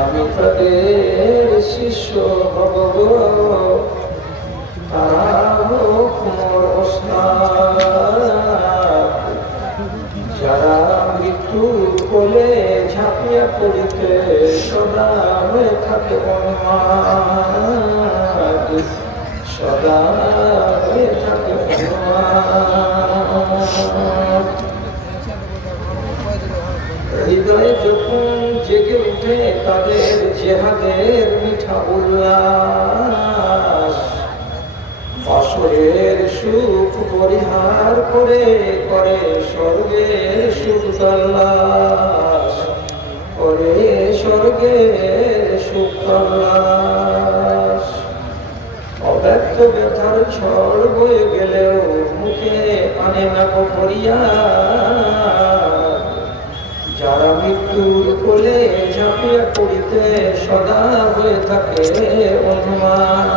আমি তাদের শিষ্য হব গো, তারা হোক মোর ওস্তাদ। যারা মৃত্যুর কোলে ঝাঁপিয়া পড়িতে সদা হয়ে থাকে উন্মাদ, সদা হয়ে থাকে উন্মাদ। হৃদয়ে যখন জেগে উঠে তাদের জেহাদের মিঠা উল্লাস, আসরের সুখ পরিহার করে করে স্বর্গের সুখ তল্লাশ, করে স্বর্গের সুখ তল্লাশ। অব্যক্ত ব্যথার ঝড় বয়ে গেলেও মুখে আনে না ফরিয়াদ। যারা মৃত্যুর কোলে ঝাঁপিয়া পড়িতে সদা হয়ে থাকে উন্মাদ।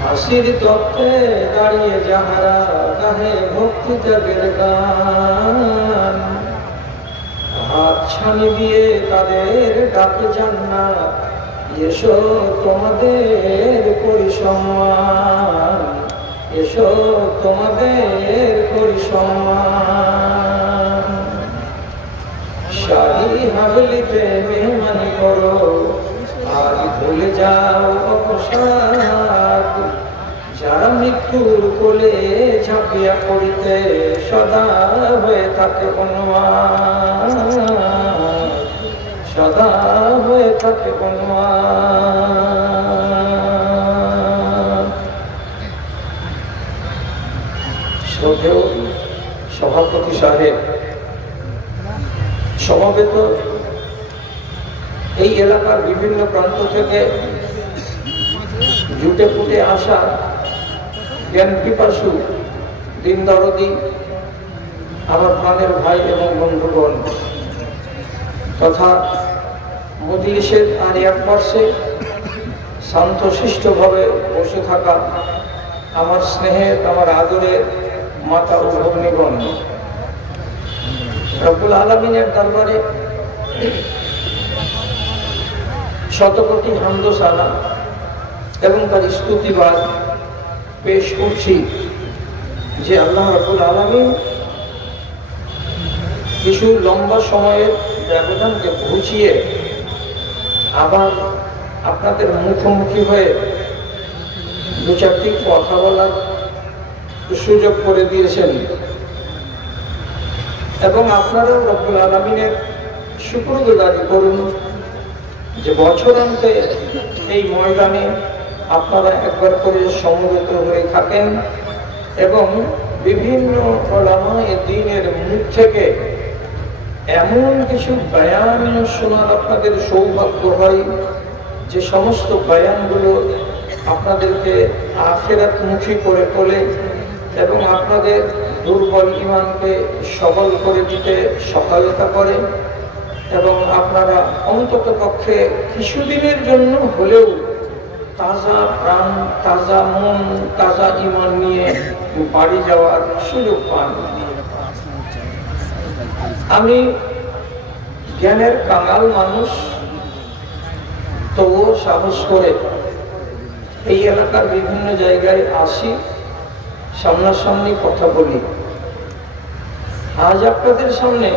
হাসির তত্ত্বে দাঁড়িয়ে যাহারা গাহে ভক্তি ত্যাগের গান, হাত ছানি দিয়ে তাদের ডাকে জান্নাত, এসো তোমাদের করি সম্মান, এসো তোমাদের করি সম্মান। শাহী হাভেলিতে মেহমানি করো, আজ ভুলে যাও অপসাদ। যারা মৃত্যুর কোলে ঝাঁপিয়া পড়িতে সদা হয়ে থাকে উন্মাদ, সদা হয়ে থাকে উন্মাদ। শ্রদ্ধেয় সভাপতি সাহেব, সমবেত এই এলাকার বিভিন্ন প্রান্ত থেকে জুটে ফুটে আসা জ্ঞান পিপাসু দিন দরদি আমার প্রাণের ভাই এবং বন্ধুগণ, তথা মজলিসের আর এক পার্শ্বে শান্তশিষ্টভাবে বসে থাকা আমার স্নেহের, আমার আদরের মাতা ও ভগ্নীগণ, রব্বুল আলামিনের দরবারে শতকোটি হামদ সানা এবং তার স্তুতিবাদ পেশ করছি যে আল্লাহ রব্বুল আলামিন কিছু লম্বা সময়ের ব্যবধানকে ঘুচিয়ে আবার আপনাদের মুখোমুখি হয়ে দু চারটি কথা বলার সুযোগ করে দিয়েছেন এবং আপনারাও রব্বুল আলামিনের শুকরগুজারি করুন যে বছরান্তে এই ময়দানে আপনারা একবার করে সমবেত হয়ে থাকেন এবং বিভিন্ন উলামায়ে দ্বীনের মুখ থেকে এমন কিছু বয়ান শোনার আপনাদের সৌভাগ্য হয় যে সমস্ত বয়ানগুলো আপনাদেরকে আখিরাতমুখী করে তোলে এবং আপনাদের দুর্বল ঈমানকে সবল করে দিতে সহায়তা করে এবং আপনারা অন্তত পক্ষে কিছুদিনের জন্য হলেও তাজা প্রাণ, তাজা মন, তাজা ঈমান নিয়ে বাড়ি যাওয়ার সুযোগ পান। আমি জ্ঞানের কাঙাল মানুষ, তবুও সাহস করে এই এলাকার বিভিন্ন জায়গায় আসি, সামনাসামনি কথা বলি। আজ আপনাদের সামনে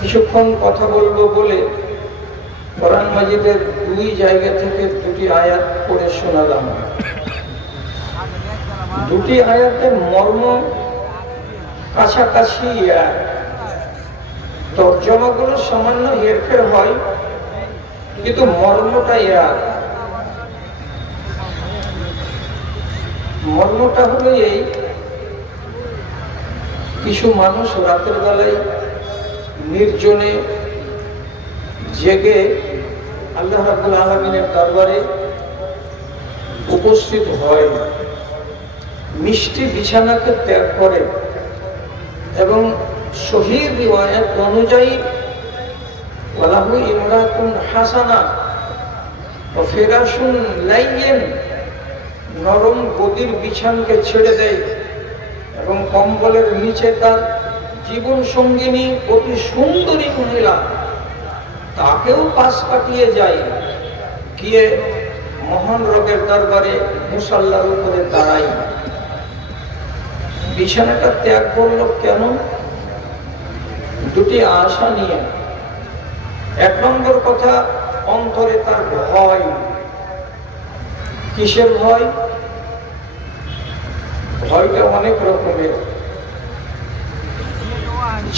কিছুক্ষণ কথা বলবো বলে কোরআন মাজিদের দুই জায়গা থেকে দুটি আয়াত পড়ে শোনালাম। দুটি আয়াতের মর্ম কাছাকাছি, তর্জমাগুলো সামান্য হেরফের হয় কিন্তু মর্মটা এক। মর্মটা হলো এই, কিছু মানুষ রাতের বেলায় নির্জনে জেগে আল্লাহ রাব্বুল আলামিনের দরবারে উপস্থিত হয়, মিষ্টি বিছানাকে ত্যাগ করে এবং সহিহ রিওয়ায়াত অনুযায়ী ওয়ালাহু ইমরাতুন হাসানা ওয়া ফিরাশুন লাইয়িন, নরম গদির বিছানাকে ছেড়ে দেয় এবং কম্বলের নিচে তার জীবন সঙ্গিনী অতি সুন্দরী মহিলা, তাকেও পাশ কাটিয়ে যায়, গিয়ে মহান রবের দরবারে মুসাল্লার উপরে দাঁড়াই। বিছানাটা ত্যাগ করলো কেন? দুটি আশা নিয়ে। এক নম্বর কথা, অন্তরে তার ভয়। কিসের ভয়? ভয়টা অনেক রকমের।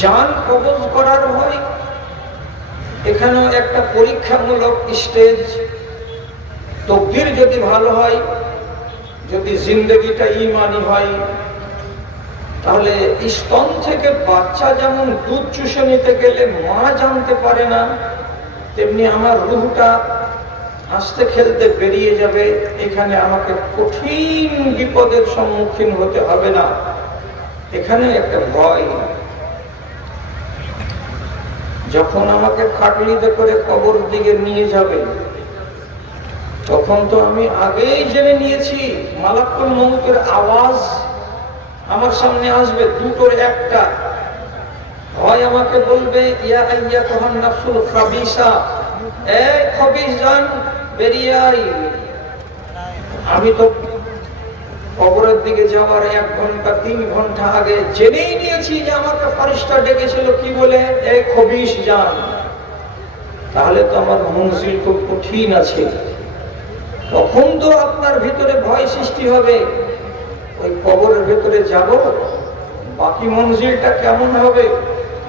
জান কবজ করার ভয়, এখানেও একটা পরীক্ষামূলক স্টেজ। তকদির যদি ভালো হয়, যদি জিন্দগিটা ঈমানি হয়, তাহলে স্তন থেকে বাচ্চা যেমন দুধ চুষে নিতে গেলে মা জানতে পারে না, তেমনি আমার রুহটা হাসতে খেলতে বেরিয়ে যাবে। এখানে আমাকে কঠিন বিপদের সম্মুখীন হতে হবে না, এখানে একটা ভয়। যখন আমাকে খাটলিতে করে কবর দিকে নিয়ে যাবে, তখন তো আমি আগেই জেনে নিয়েছি মালাকুল মউতের আওয়াজ আমার সামনে আসবে। দুটোর একটা, হয় আমাকে বলবে ইয়া আইয়াতুহান নাফসুল খাবিসা, এ খবিস জান বেরিয়ে আই। আমি তো কবরের দিকে যাওয়ার 1 ঘন্টা 3 ঘন্টা আগে জেনেই নিয়েছি যে আমাকে ফেরেশতা ডেকেছিল কি বলে, এ খবিস জান। তাহলে তো আমার মঞ্জিল খুব কঠিন আছে। তখন তো আপনার ভিতরে ভয় সৃষ্টি হবে, ওই কবরের ভেতরে যাব, বাকি মঞ্জিলটা কেমন হবে,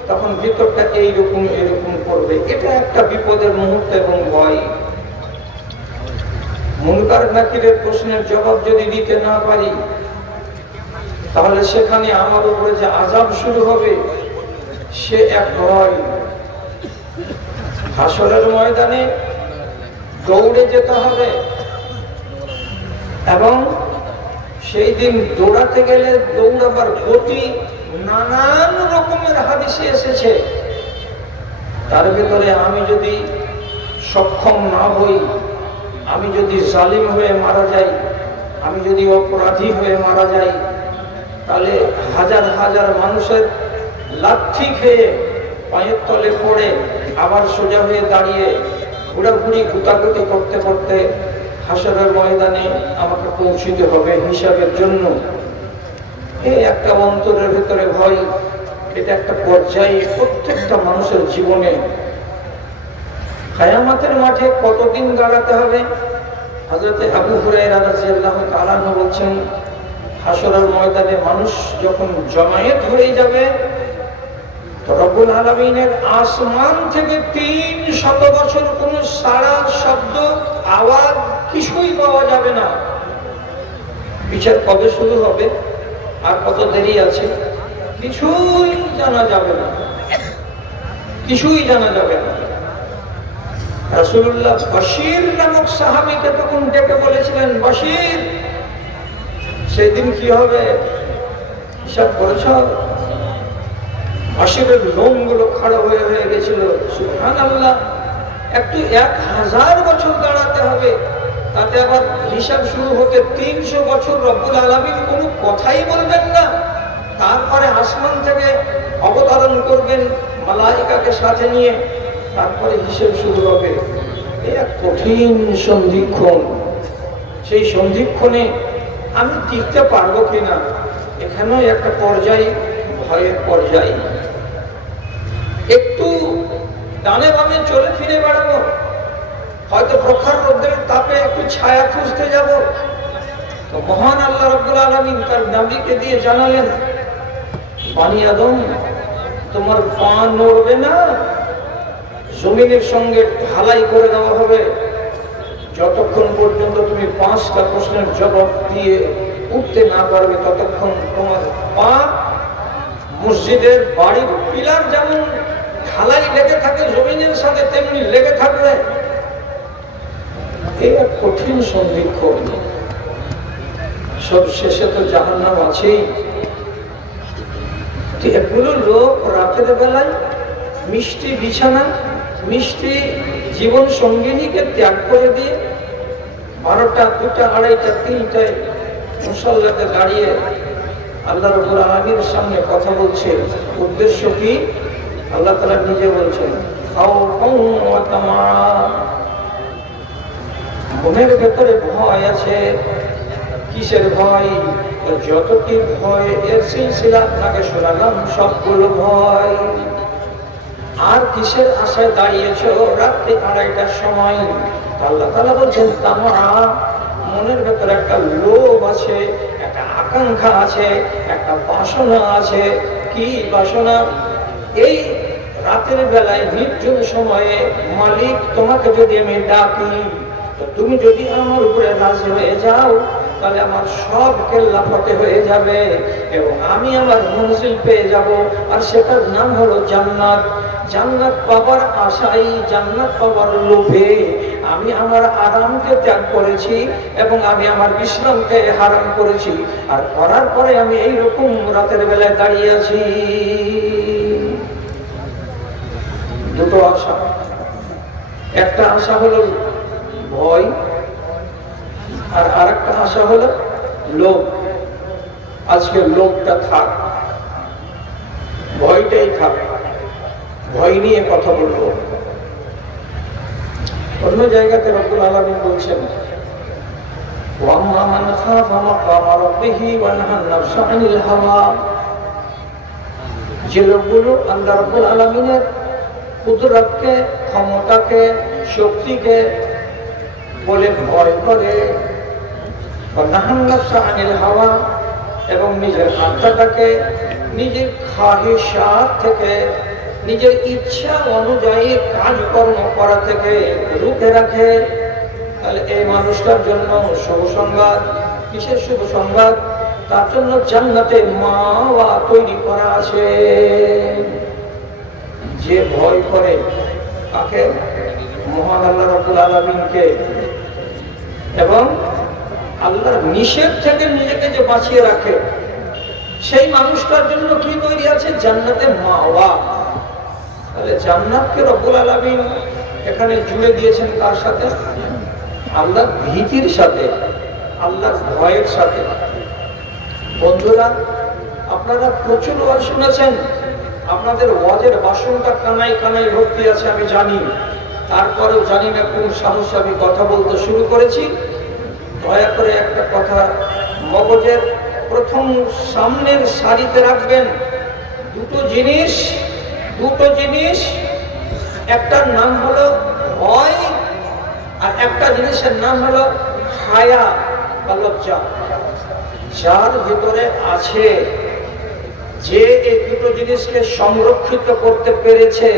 তখন ভিতরটা এইরকম এরকম করবে। এটা একটা বিপদের মুহূর্ত এবং ভয়। মুনকার নাকিরের প্রশ্নের জবাব যদি দিতে না পারি, তাহলে সেখানে আমার উপরে যে আযাব শুরু হবে, সে এক ভয়। হাসরের ময়দানে দৌড়ে যেতে হবে, এবং সেই দিন দৌড়াতে গেলে দৌড়াবার গতি নানান রকমের হাদিসে এসেছে। তার ভিতরে আমি যদি সক্ষম না হই, আমি যদি জালিম হয়ে মারা যাই, আমি যদি অপরাধী হয়ে মারা যাই, তাহলে হাজার হাজার মানুষের লাথি খেয়ে পায়ের তলে পড়ে আবার সোজা হয়ে দাঁড়িয়ে ঘোরাঘুরি গুতাগুতি করতে করতে হাসরের ময়দানে আমাকে পৌঁছতে হবে হিসাবের জন্য। এই একটা অন্তরের ভিতরে ভয়, এটা একটা পর্যায়ে প্রত্যেকটা মানুষের জীবনে। কিয়ামতের মাঠে কতদিন দাঁড়াতে হবে? হযরত আবু হুরায়রা রাদিয়াল্লাহু তাআলা আনহু বলেন, হাসরের ময়দানে মানুষ যখন জমায়েত হয়ে যাবে, তো রব্বুল আলামিনের আসমান থেকে 300 বছর কোনো সাড়া, শব্দ, আওয়াজ কিছুই পাওয়া যাবে না। বিচার কবে শুরু হবে আর কত দেরি আছে কিছুই জানা যাবে না, কিছুই জানা যাবে না। রাসূলুল্লাহ বশীর নামক সাহাবীকে তখন ডেকে বলেছিলেন, বশীর, সেদিন কি হবে হিসাব করেছ? বশীরের লোমগুলো খাড়া হয়ে গেছিল। সুবহানাল্লাহ, একটু 1000 বছর দাঁড়াতে হবে, তাতে আবার হিসাব শুরু হতে 300 বছর। রব্বুল আলামিন কোনো কথাই বলবেন না, তারপরে আসমান থেকে অবতরণ করবেন মালাইকাকে সাথে নিয়ে, তারপরে হিসেব শুরু হবে। এক কঠিন সন্ধিক্ষণ। সেই সন্ধিক্ষণে আমি টিকতে পারবো কিনা, এখানেও একটা পর্যায়, ভয়ের পর্যায়। একটু ডানে বামে চলে ফিরে বেড়াবো, হয়তো প্রখর রৌদ্রের তাপে একটু ছায়া খুঁজতে যাব, তো মহান আল্লাহ রাব্বুল আলামিন তার নবীকে দিয়ে জানালেন, বানি আদম, তোমার পা নড়বে না, জমিনের সঙ্গে ঢালাই করে দেওয়া হবে, যতক্ষণ পর্যন্ত তুমি 5টা প্রশ্নের জবাব দিয়ে উঠতে না পারবে, ততক্ষণ তোমার পা মসজিদের বাড়ির পিলার যেমন ঢালাই লেগে থাকে জমিনের সাথে, তেমনি লেগে থাকবে। এই এক কঠিন সন্ধিক্ষণ। সব শেষে তো জাহান্নাম আছেই। এগুলো লোক রাতের বেলায় মিষ্টি বিছানা, মিষ্টি জীবন সঙ্গিনীকে ত্যাগ করে দিয়ে 12টা, 2টা, 2:30, 3টায় মুসল্লাতে দাঁড়িয়ে আল্লাহ রাব্বুল আলামিনের সামনে কথা বলছে, উদ্দেশ্য কি? আল্লাহ তাআলা নিজে বলছেন খাউফান ওয়া তামা, মনের ভেতরে ভয় আছে। কিসের ভয়? যতটি ভয় এর সিলসিলা আপনাকে শোনালাম সবগুলো ভয়। আর কিসের আশায় দাঁড়িয়েছো রাত্রি 2:30টার সময়? আল্লাহ তাআলা বলছেন তামা, মনের ভেতরে একটা লোভ আছে, একটা আকাঙ্ক্ষা আছে, একটা বাসনা আছে। কি বাসনা? এই রাতের বেলায় নির্জন সময়ে মালিক তোমাকে যদি আমি ডাকি, তো তুমি যদি আমার উপরে রাজি হয়ে যাও, তাহলে আমার সব কেল্লা ফতে হয়ে যাবে এবং আমি আমার মঞ্জিল পেয়ে যাব। আর সেটার নাম হলো জান্নাত। জান্নাত পাবার আশায়, জান্নাত পাবার লোভে আমি আমার আরামকে ত্যাগ করেছি এবং আমি আমার বিশ্রামকে হারাম করেছি। আর করার পরে আমি এইরকম রাতের বেলায় দাঁড়িয়ে আছি। দুটো আশা। একটা আশা হলো ভয়, আর আরেকটা আশা হলো লোভ। আজকে লোভটা থাক, ভয়টাই থাক। ভয় নিয়ে কথা বলবো। অন্য জায়গাতে রব্বুল আলামিন বলছেন ওয়াম্মা মান খাফা মাকাম রাব্বিহি ওয়া নাহা আন-নাফসা আনিল হাওয়া। যে লোকগুলো আল্লাহ রাব্বুল আলামিনের কুদরতকে, ক্ষমতাকে, শক্তিকে বলে ভয় করে, ওয়া নাহা আন-নাফসা আনিল হাওয়া, এবং নিজের আত্মাটাকে নিজের খাহিশাত থেকে, নিজের ইচ্ছা অনুযায়ী কাজকর্ম করা থেকে রুখে রাখে, তাহলে এই মানুষটার জন্য শুভ সংবাদ। কিসের শুভ সংবাদ? তার জন্য জান্নাতে মাওয়া তৈরি করা আছে। যে ভয় করে তাকে, মহান আল্লাহ রাব্বুল আলামিনকে, এবং আল্লাহর নিষেধ থেকে নিজেকে যে বাঁচিয়ে রাখে, সেই মানুষটার জন্য কি তৈরি আছে? জান্নাতে মাওয়া। তাহলে জান্নাতকে রব্বুল আলামিন এখানে জুড়ে দিয়েছেন কার সাথে? আল্লাহর ভীতির সাথে, আল্লাহর ভয়ের সাথে। বন্ধুরা, আপনারা প্রচুর ওয়াজ শুনেছেন, আপনাদের ওয়াজের বাসনটা কানাই কানাই ভর্তি আছে আমি জানি। তারপরেও জানি না কোন সাহসে আমি কথা বলতে শুরু করেছি। দয়া করে একটা কথা মগজের প্রথম সামনের সারিতে রাখবেন। দুটো জিনিস, একটার নাম হলো ভয়, আর একটা জিনিসের নাম হলো হায়া বা লজ্জা। যার ভিতরে আছে, যে এই দুটো জিনিসকে সংরক্ষিত করতে পেরেছে,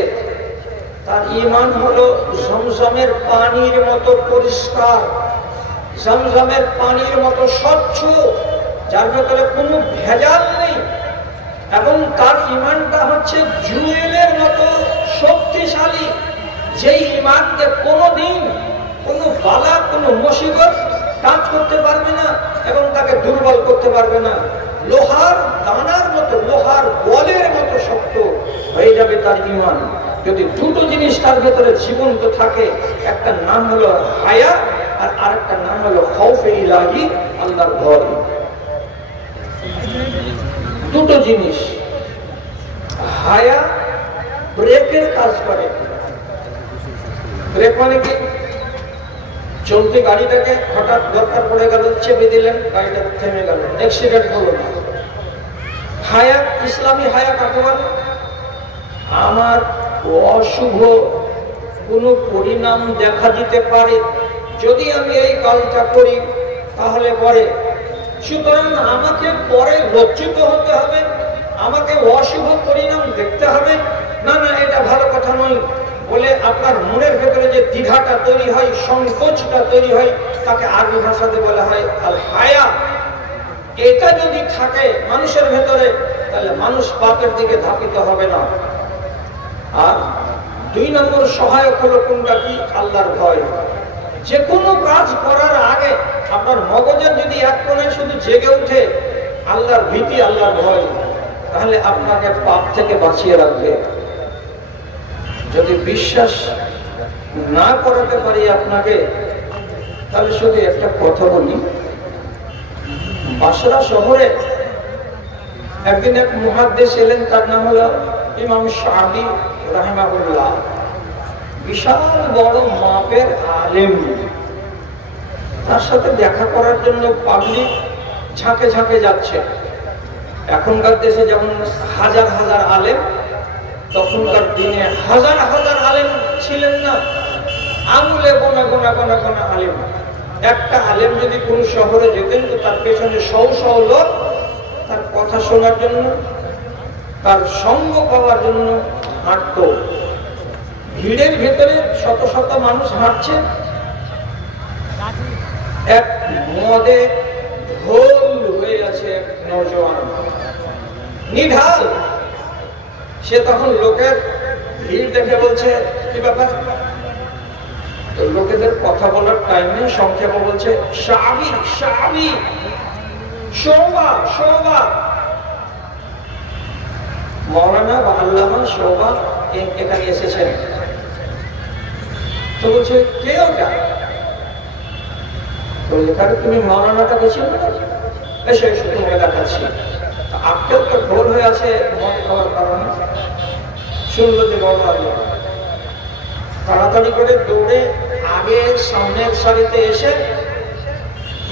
তার ঈমান হলো জমজমের পানির মতো পরিষ্কার, জমজমের পানির মতো স্বচ্ছ, যার ভেতরে কোনো ভেজাল নেই। এবং তার ঈমানটা হচ্ছে জুয়েলের মতো শক্তিশালী, যেই ঈমানকে কোনোদিন কোনো বালা, কোনো মুসিবত কাজ করতে পারবে না এবং তাকে দুর্বল করতে পারবে না। লোহার দানার মতো, লোহার বলের মতো শক্ত হয়ে যাবে তার ঈমান। যদি দুটো জিনিস তার ভেতরে জীবন্ত থাকে, একটা নাম হলো হায়া আর আরেকটা নাম হলো খাউফে ইলাহি, আল্লাহর ভয়। দুটো জিনিস। হায়া ব্রেকের কাজ করে। ব্রেক মানে কি? চলতি গাড়িটাকে হঠাৎ দরকার পড়ে গেল, চেপে দিলেন, গাড়িটা থেমে গেল, অ্যাক্সিডেন্ট হলো না। হায়া, ইসলামী হায়া কাকে বলে? আমার অশুভ কোনো পরিণাম দেখা দিতে পারে, যদি আমি এই কাজটা করি তাহলে পরে, সুতরাং আমাকে পরে লজ্জিত হতে হবে, আমাকে অশুভ পরিণাম দেখতে হবে, না না এটা ভালো কথা নয় বলে আপনার মনের ভেতরে যে দ্বিধাটা তৈরি হয়, সংকোচটা তৈরি হয়, তাকে আরবি ভাষাতে বলা হয় আল হায়া। এটা যদি থাকে মানুষের ভেতরে, তাহলে মানুষ পাপের দিকে ধাপিত হবে না। আর 2 নম্বর সহায়ক হলো কোনটা? কি? আল্লাহর ভয়। যে কোনো কাজ করার আগে আপনার মগজের যদি এক কোণে শুধু জেগে উঠে আল্লাহর ভীতি, আল্লাহর ভয়, তাহলে আপনাকে পাপ থেকে বাঁচিয়ে রাখবে। যদি বিশ্বাস না করাতে পারি আপনাকে, তাহলে শুধু একটা কথা বলি। বাসরা শহরে একদিন এক মুহাদ্দিস এলেন, তার নাম হলো ইমাম শাফি রাহিমাহুল্লাহ। বিশাল বড় মাপের আলেম। তার সাথে দেখা করার জন্য পাবলিক ঝাঁকে ঝাঁকে যাচ্ছে। এখনকার দেশে যেমন হাজার হাজার আলেম, তখনকার দিনে হাজার হাজার আলেম ছিলেন না, আঙুলে গোনা গোনা গোনা গোনা আলেম। একটা আলেম যদি কোন শহরে যেতেন তো তার পেছনে শও শও লোক তার কথা শোনার জন্য, তার সঙ্গ পাওয়ার জন্য হাঁটত। ভিড়ের ভেতরে শত শত মানুষ হাঁটছে, এক মদে ঘোল হয়ে আছে এক নওজোয়ান, নিঢাল। সে তখন লোকের ভিড় দেখে বলছে, কি ব্যাপার? লোকেদের কথা বলার টাইমে সংক্ষেপে বলছে, শাবি শাবি, শোভা শোভা। মৌলানা বা আল্লামা শোভা এখানে এসেছেন। তো বলছে, কে ওটা? তো এখানে তুমি মৌলানাটাকে চিনবে না? এসে তোমাকে দেখাচ্ছি। আক্কেল তো ঢোল হয়ে আছে মদ খাওয়ার কারণে। শুনলো যে বড় আল্লাহ, তাড়াতাড়ি করে দৌড়ে আগে সামনের সারিতে এসে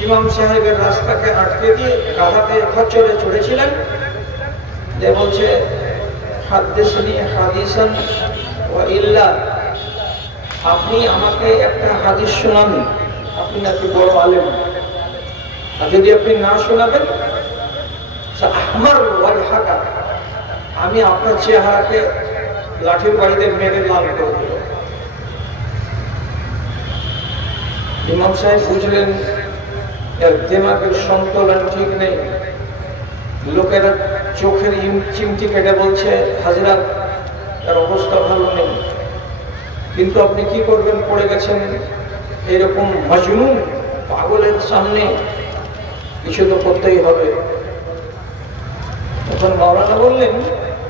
ইমাম সাহেবের রাস্তাকে আটকে দিয়ে গাধাতে খচ্চরে চড়েছিলেন। যে বলছে, হাদিসনি হাদিসান ওয়া ইল্লা, আপনি আমাকে একটা হাদিস শোনান, আপনি নাকি বড় আলেম, আর যদি আপনি না শোনাবেন আহমার ওয়াজহাকা, আমি আপনার চেহারাকে লাঠির বাড়িতে মেরে লাল করে দেব। ইমাম সাহেব বুঝলেন এর দিমাগের সন্তোলন ঠিক নেই। লোকেরা চোখের চিমটি কেটে বলছে, হাজরাত তার অবস্থা ভালো নেই, কিন্তু আপনি কি করবেন, পড়ে গেছেন। এরকম মজনুন পাগলের সামনে কিছু তো করতেই হবে। তখন মাওলানা বললেন,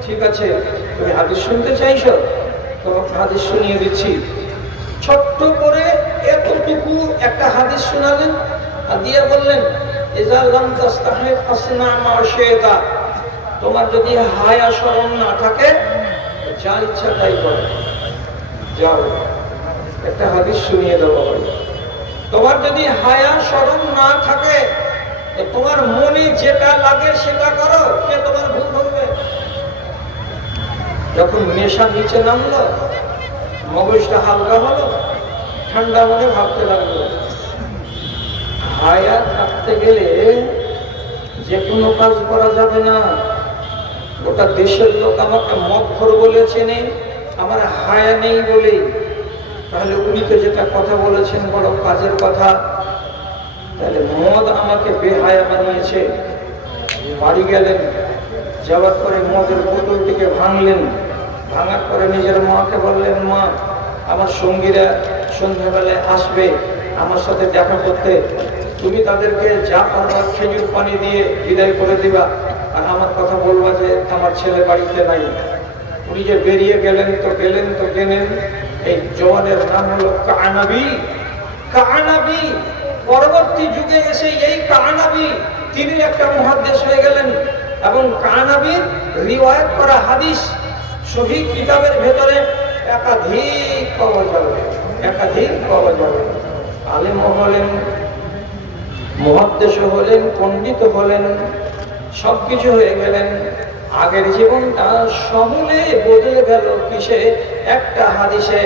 ঠিক আছে, তুমি হাদিস শুনতে চাইছো, তোমাকে হাদিস শুনিয়ে দিচ্ছি। ছোট্ট করে এতটুকু একটা হাদিস শোনালেন, আর দিয়ে বললেন, ইজা লাম তাস্তাহি ফাসনা মা শি'তা, তোমার যদি হায়া শরম না থাকে যা ইচ্ছা তাই করো, যাও। একটা হাদিস শুনিয়ে দেবো। তোমার যদি হায়া শরম না থাকে, তোমার মনে যেটা লাগে সেটা করো, কে তোমার ভুল ধরবে? যখন নেশা নিচে নামলো, মগজটা হালকা হলো, ঠান্ডা মনে ভাবতে লাগলো, হায়া থাকতে গেলে যে কোনো কাজ করা যাবে না। গোটা দেশের লোক আমাকে মদখোর বলে চেনে, আমার হায়া নেই বলেই। তাহলে উনি তো যেটা কথা বলেছেন বড় কাজের কথা, তাহলে মদ আমাকে বেহায়া বানিয়েছে। বাড়ি গেলেন, যাওয়ার পরে মদের বোতলটিকে ভাঙলেন, ভাঙার পরে নিজের মাকে বললেন, মা, আমার সঙ্গীরা সন্ধ্যাবেলায় আসবে আমার সাথে দেখা করতে, তুমি তাদেরকে যা পারবার খেজুর পানি দিয়ে বিদায় করে দিবা, আর আমার কথা বলবা যে আমার ছেলে বাড়িতে নাই। উনি যে বেরিয়ে গেলেন তো গেলেন। এই জওয়ানের নাম হলো কানাবি। কানাবি পরবর্তী যুগে এসে এই কানাবি তিনি একটা মুহাদ্দিস হয়ে গেলেন, এবং কানাবির রিওয়ায়াত করা হাদিস সহিহ কিতাবের ভেতরে একাধিক পাওয়া যাবে। আলেম হলেন, মুহাদ্দিস হলেন, পণ্ডিত হলেন, সবকিছু হয়ে গেলেন। আগের জীবনটা সমূলে বদলে গেল কিসে? একটা হাদিসে।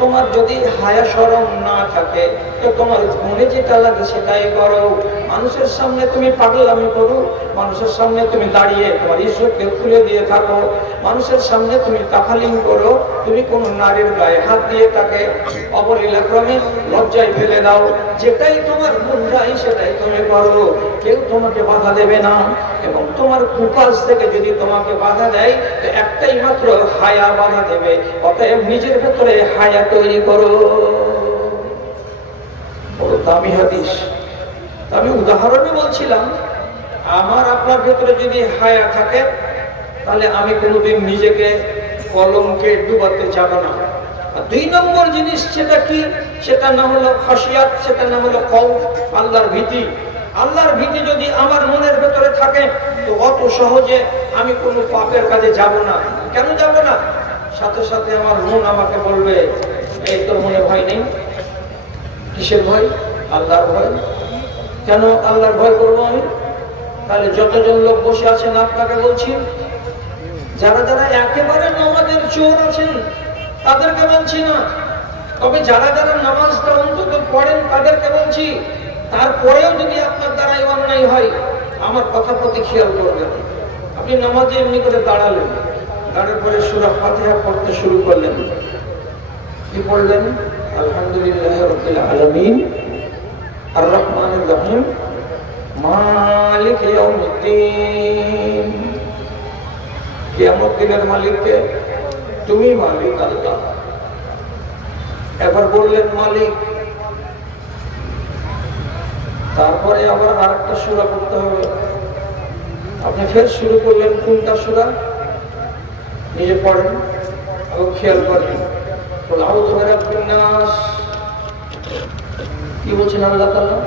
তোমার যদি হায়া শরম না থাকে তো তোমার মনে যেটা লাগে সেটাই করো। মানুষের সামনে তুমি পাগলামি করো, মানুষের সামনে তুমি দাঁড়িয়ে তোমার ইজ্জতকে খুলে দিয়ে থাকো, মানুষের সামনে তুমি তাফালিং করো, তুমি কোন নারীর গায়ে হাত দিয়ে তাকে অবলীলাক্রমে লজ্জায় ফেলে দাও, যেটাই তোমার মন চাই সেটাই তুমি করো, কেউ তোমাকে বাধা দেবে না। এবং তোমার কুকাজ থেকে যদি তোমাকে বাধা দেয় তো একটাই মাত্র হায়া বাধা দেবে। অতএব নিজের ভেতরে হায়া তৈরি করো। বড় দামি হাদিস। আমি উদাহরণে বলছিলাম, আমার আপনার ভেতরে যদি হায়া থাকে তাহলে আমি কোনোদিন নিজেকে কলঙ্কে ডুবাতে যাব না। আর 2 নম্বর জিনিস সেটা কি? সেটা নাম হলো খাশিয়াত, সেটা নাম হলো খৌফ, আল্লাহর ভীতি। আল্লাহর ভীতি যদি আমার মনের ভেতরে থাকে তো অত সহজে আমি কোনো পাপের কাজে যাব না। কেন যাব না? সাথে সাথে আমার মন আমাকে বলবে, এই তোর মনে ভয় নেই। কিসের ভয়? আল্লাহর ভয়। কেন আল্লাহর ভয় করবো আমি? তাহলে যতজন লোক বসে আছেন আপনাকে বলছি, যারা যারা একেবারে নামাজের চোর আছেন তাদেরকে বলছি না, তবে যারা যারা নামাজটা অন্তত পড়েন তাদেরকে বলছি, তারপরেও যদি আপনার দ্বারা অন্যায় হয় আমার কথা প্রতি খেয়াল করবেন। আপনি নামাজে এমনি করে দাঁড়ালেন, দাঁড়ার পরে সূরা ফাতিহা পড়তে শুরু করলেন। কি পড়লেন? আলহামদুলিল্লাহ রাব্বিল আলামিন আর রহমানির রহিম মালিক ইয়াউমিদ্দিন। কিয়ামত দিনের মালিককে? তুমি মালিক আল্লাহ। এবার বললেন মালিক, তারপরে আবার আরেকটা সূরা পড়তে হবে। আপনি ফের শুরু করলেন। কোনটা সূরা? নিজে পড়েন এবং খেয়াল করেন। আউযু বিরাব্বিন নাস। কি বলছেন আল্লাহ তাআলা?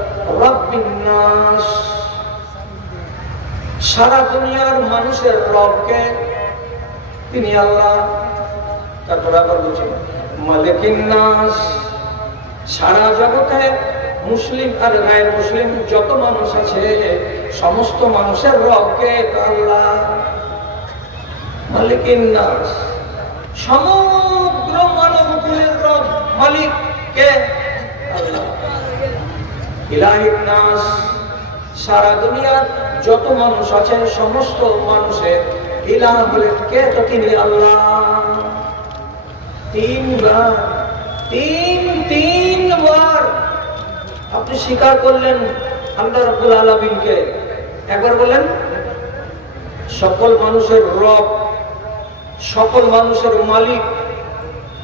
রাব্বিন নাস। সারা দুনিয়ার মানুষের রবকে? তিনি আল্লাহ। তারপর আবার বলছেন মালিকিন নাস। সারা জগতে মুসলিম আর গায়ের মুসলিম যত মানুষ আছে সমস্ত মানুষের রবকে আল্লাহ। মালিকিন নাস, সমগ্র মানবকুলের রব মালিক কে? আল্লাহ। ইলাহিন নাস, সারা দুনিয়ার যত মানুষ আছেন সমস্ত মানুষের ইলাহ হলেন কে? তো তিনি আল্লাহ। তিনবার আপনি স্বীকার করলেন আল্লাহ রাব্বুল আলামিনকে। একবার বলেন সকল মানুষের রব, সকল মানুষের মালিক।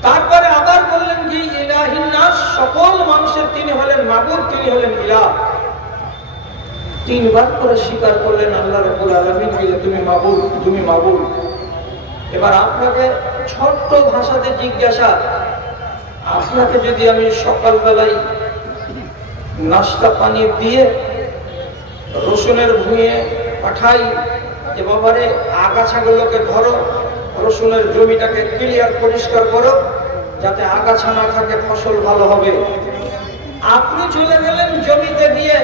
তারপরে আবার বললেন কি ইলাহিন নাস, সকল মানুষের তিনি হলেন মাবুদ, তিনি হলেন ইলাহ। তিনবার করে স্বীকার করলেন আল্লাহ রাব্বুল আলামিনকে যে তুমি মাবুদ, তুমি মাবুদ। এবার আপনাকে ছোট্ট ভাষাতে জিজ্ঞাসা, আপনাকে যদি আমি সকালবেলায় নাস্তা পানি দিয়ে রসুনের ভুঁয়ে পাঠাই যে বাবারে আগাছাগুলোকে ধরো, রসুনের জমিটাকে ক্লিয়ার পরিষ্কার করো যাতে আগাছা না থাকে, ফসল ভালো হবে। আপনি চলে গেলেন জমিতে দিয়ে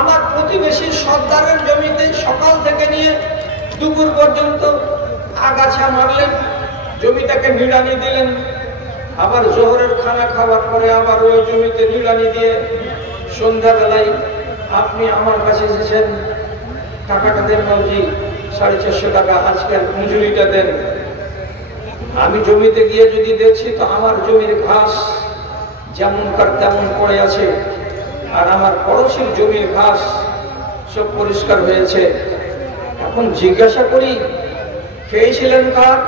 আমার প্রতিবেশী সর্দারের জমিতে সকাল থেকে নিয়ে দুপুর পর্যন্ত আগাছা মারলেন, জমিটাকে নিড়ানি দিলেন। আবার জোহরের খানা খাওয়ার পরে আবার ওই জমিতে নিড়ানি দিয়ে সন্ধ্যাবেলায় আপনি আমার কাছে এসেছেন, টাকাটা দেন মৌজি, 450 টাকা আজকের মজুরিটা দেন। আমি জমিতে গিয়ে যদি দেখছি তো আমার জমির ঘাস যেমনকার তেমন পড়ে আছে, আর আমার পড়োশির জমির ঘাস সব পরিষ্কার হয়েছে। এখন জিজ্ঞাসা করি খেয়েছিলেন কার?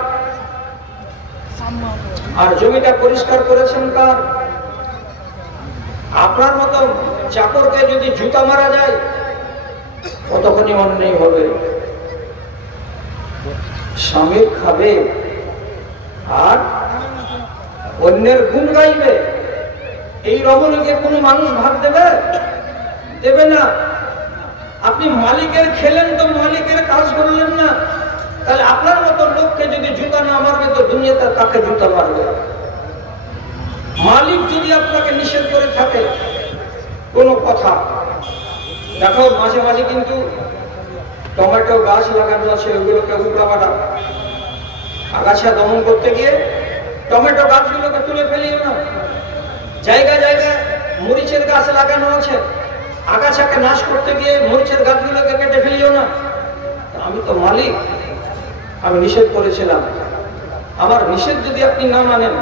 আর জমিটা পরিষ্কার করেছেন কার? আপনার মতো চাকরকে যদি জুতা মারা যায় কতখানি অন্যায় হবে। স্বামীর খাবে আর অন্যের গুণ গাইবে, এই রমণীকে কোনো মানুষ ভাগ দেবে? দেবে না। আপনি মালিকের খেলেন তো মালিকের কাজ করলেন না, তাহলে আপনার মতো লোককে যদি জুতা না মারবে তো দুনিয়াতে কাকে জুতা মারবে? মালিক যদি আপনাকে নিষেধ করে থাকে কোনো কথা, দেখো মাঝে মাঝে কিন্তু টমেটো গাছ লাগানো আছে, ওগুলোকে উপড়াপাটা আগাছা দমন করতে গিয়ে টমেটো গাছগুলোকে তুলে ফেলিও না। জায়গায় জায়গায় মরিচের গাছ লাগানো আছে, আগাছাকে নাশ করতে গিয়ে মরিচের গাছগুলোকে কেটে ফেলিও না। আমি তো মালিক, আমি নিষেধ করেছিলাম। আমার নিষেধ যদি আপনি না মানেন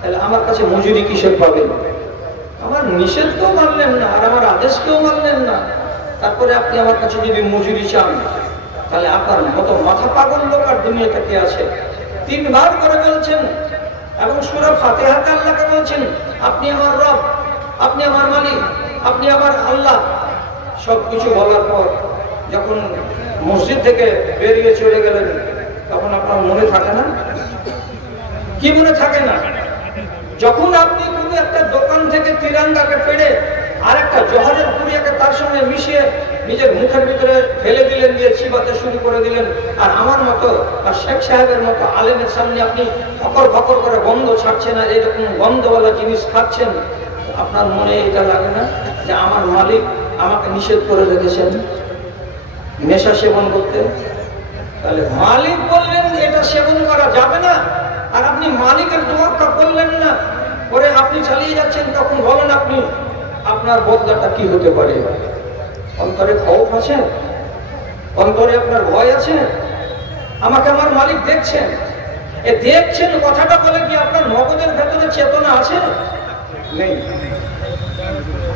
তাহলে আমার কাছে মজুরি কিসের পাবেন? আমার নিষেধকেও মানলেন না আর আমার আদেশকেও মানলেন না, তারপরে আপনি আমার কাছে যদি মজুরি চান তাহলে আপনার মতো মাথা পাগল লোক আর দুনিয়াতে কে আছে? তিনবার করে বলছেন এবং সূরা ফাতিহাতে আল্লাহকে বলছেন আপনি আমার রব, আপনি আমার মালিক, আপনি আমার আল্লাহ। সবকিছু বলার পর যখন মসজিদ থেকে বেরিয়ে চলে গেলেন তখন আপনার মনে থাকে না? কি মনে থাকে না? যখন আপনি কোনো একটা দোকান থেকে তিরঙ্গাকে পেড়ে আর একটা জহারের পুরিয়াকে তার সঙ্গে মিশিয়ে নিজের মুখের ভিতরে ফেলে দিলেন, দিয়ে চিবাতে শুরু করে দিলেন। আর আমার মতো আর শেখ সাহেবের মতো আলেমের সামনে আপনি ফকর ফকর করে গন্ধ ছাড়ছেন আর এরকম গন্ধওয়ালা জিনিস খাচ্ছেন, আপনার মনে এটা লাগে না যে আমার মালিক আমাকে নিষেধ করে রেখেছেন নেশা সেবন করতে? তাহলে মালিক বললেন এটা সেবন করা যাবে না, আর আপনি মালিকের তোয়াক্কা করলেন না, পরে আপনি চালিয়ে যাচ্ছেন। তখন বলেন আপনি আপনার বদলাটা কি হতে পারে? অন্তরে খৌফ আছে? অন্তরে আপনার ভয় আছে? আমাকে আমার মালিক দেখছেন, এ দেখছেন কথাটা বলে কি আপনার মগজের ভেতরে চেতনা আছে? নেই।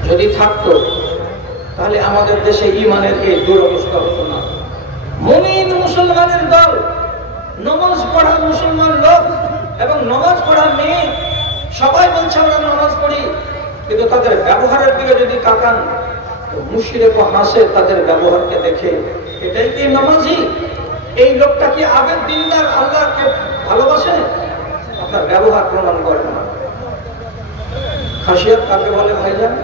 যদি থাকতো তাহলে আমাদের দেশে ঈমানের এই দুরবস্থা হতো না। মুমিন মুসলমানের দল, নামাজ পড়া মুসলমান লোক এবং নামাজ পড়া মেয়ে সবাই বলছে আমরা নামাজ পড়ি, কিন্তু তাদের ব্যবহারের দিকে যদি তাকান তো মুশরিক ও হাসে তাদের ব্যবহারকে দেখে। এটাই কি নামাজি? এই লোকটা কি আবেগ দিনদার, আল্লাহকে ভালোবাসে? আপনার ব্যবহার প্রমাণ করে না। খাসিয়াত কাকে বলে ভাইজান?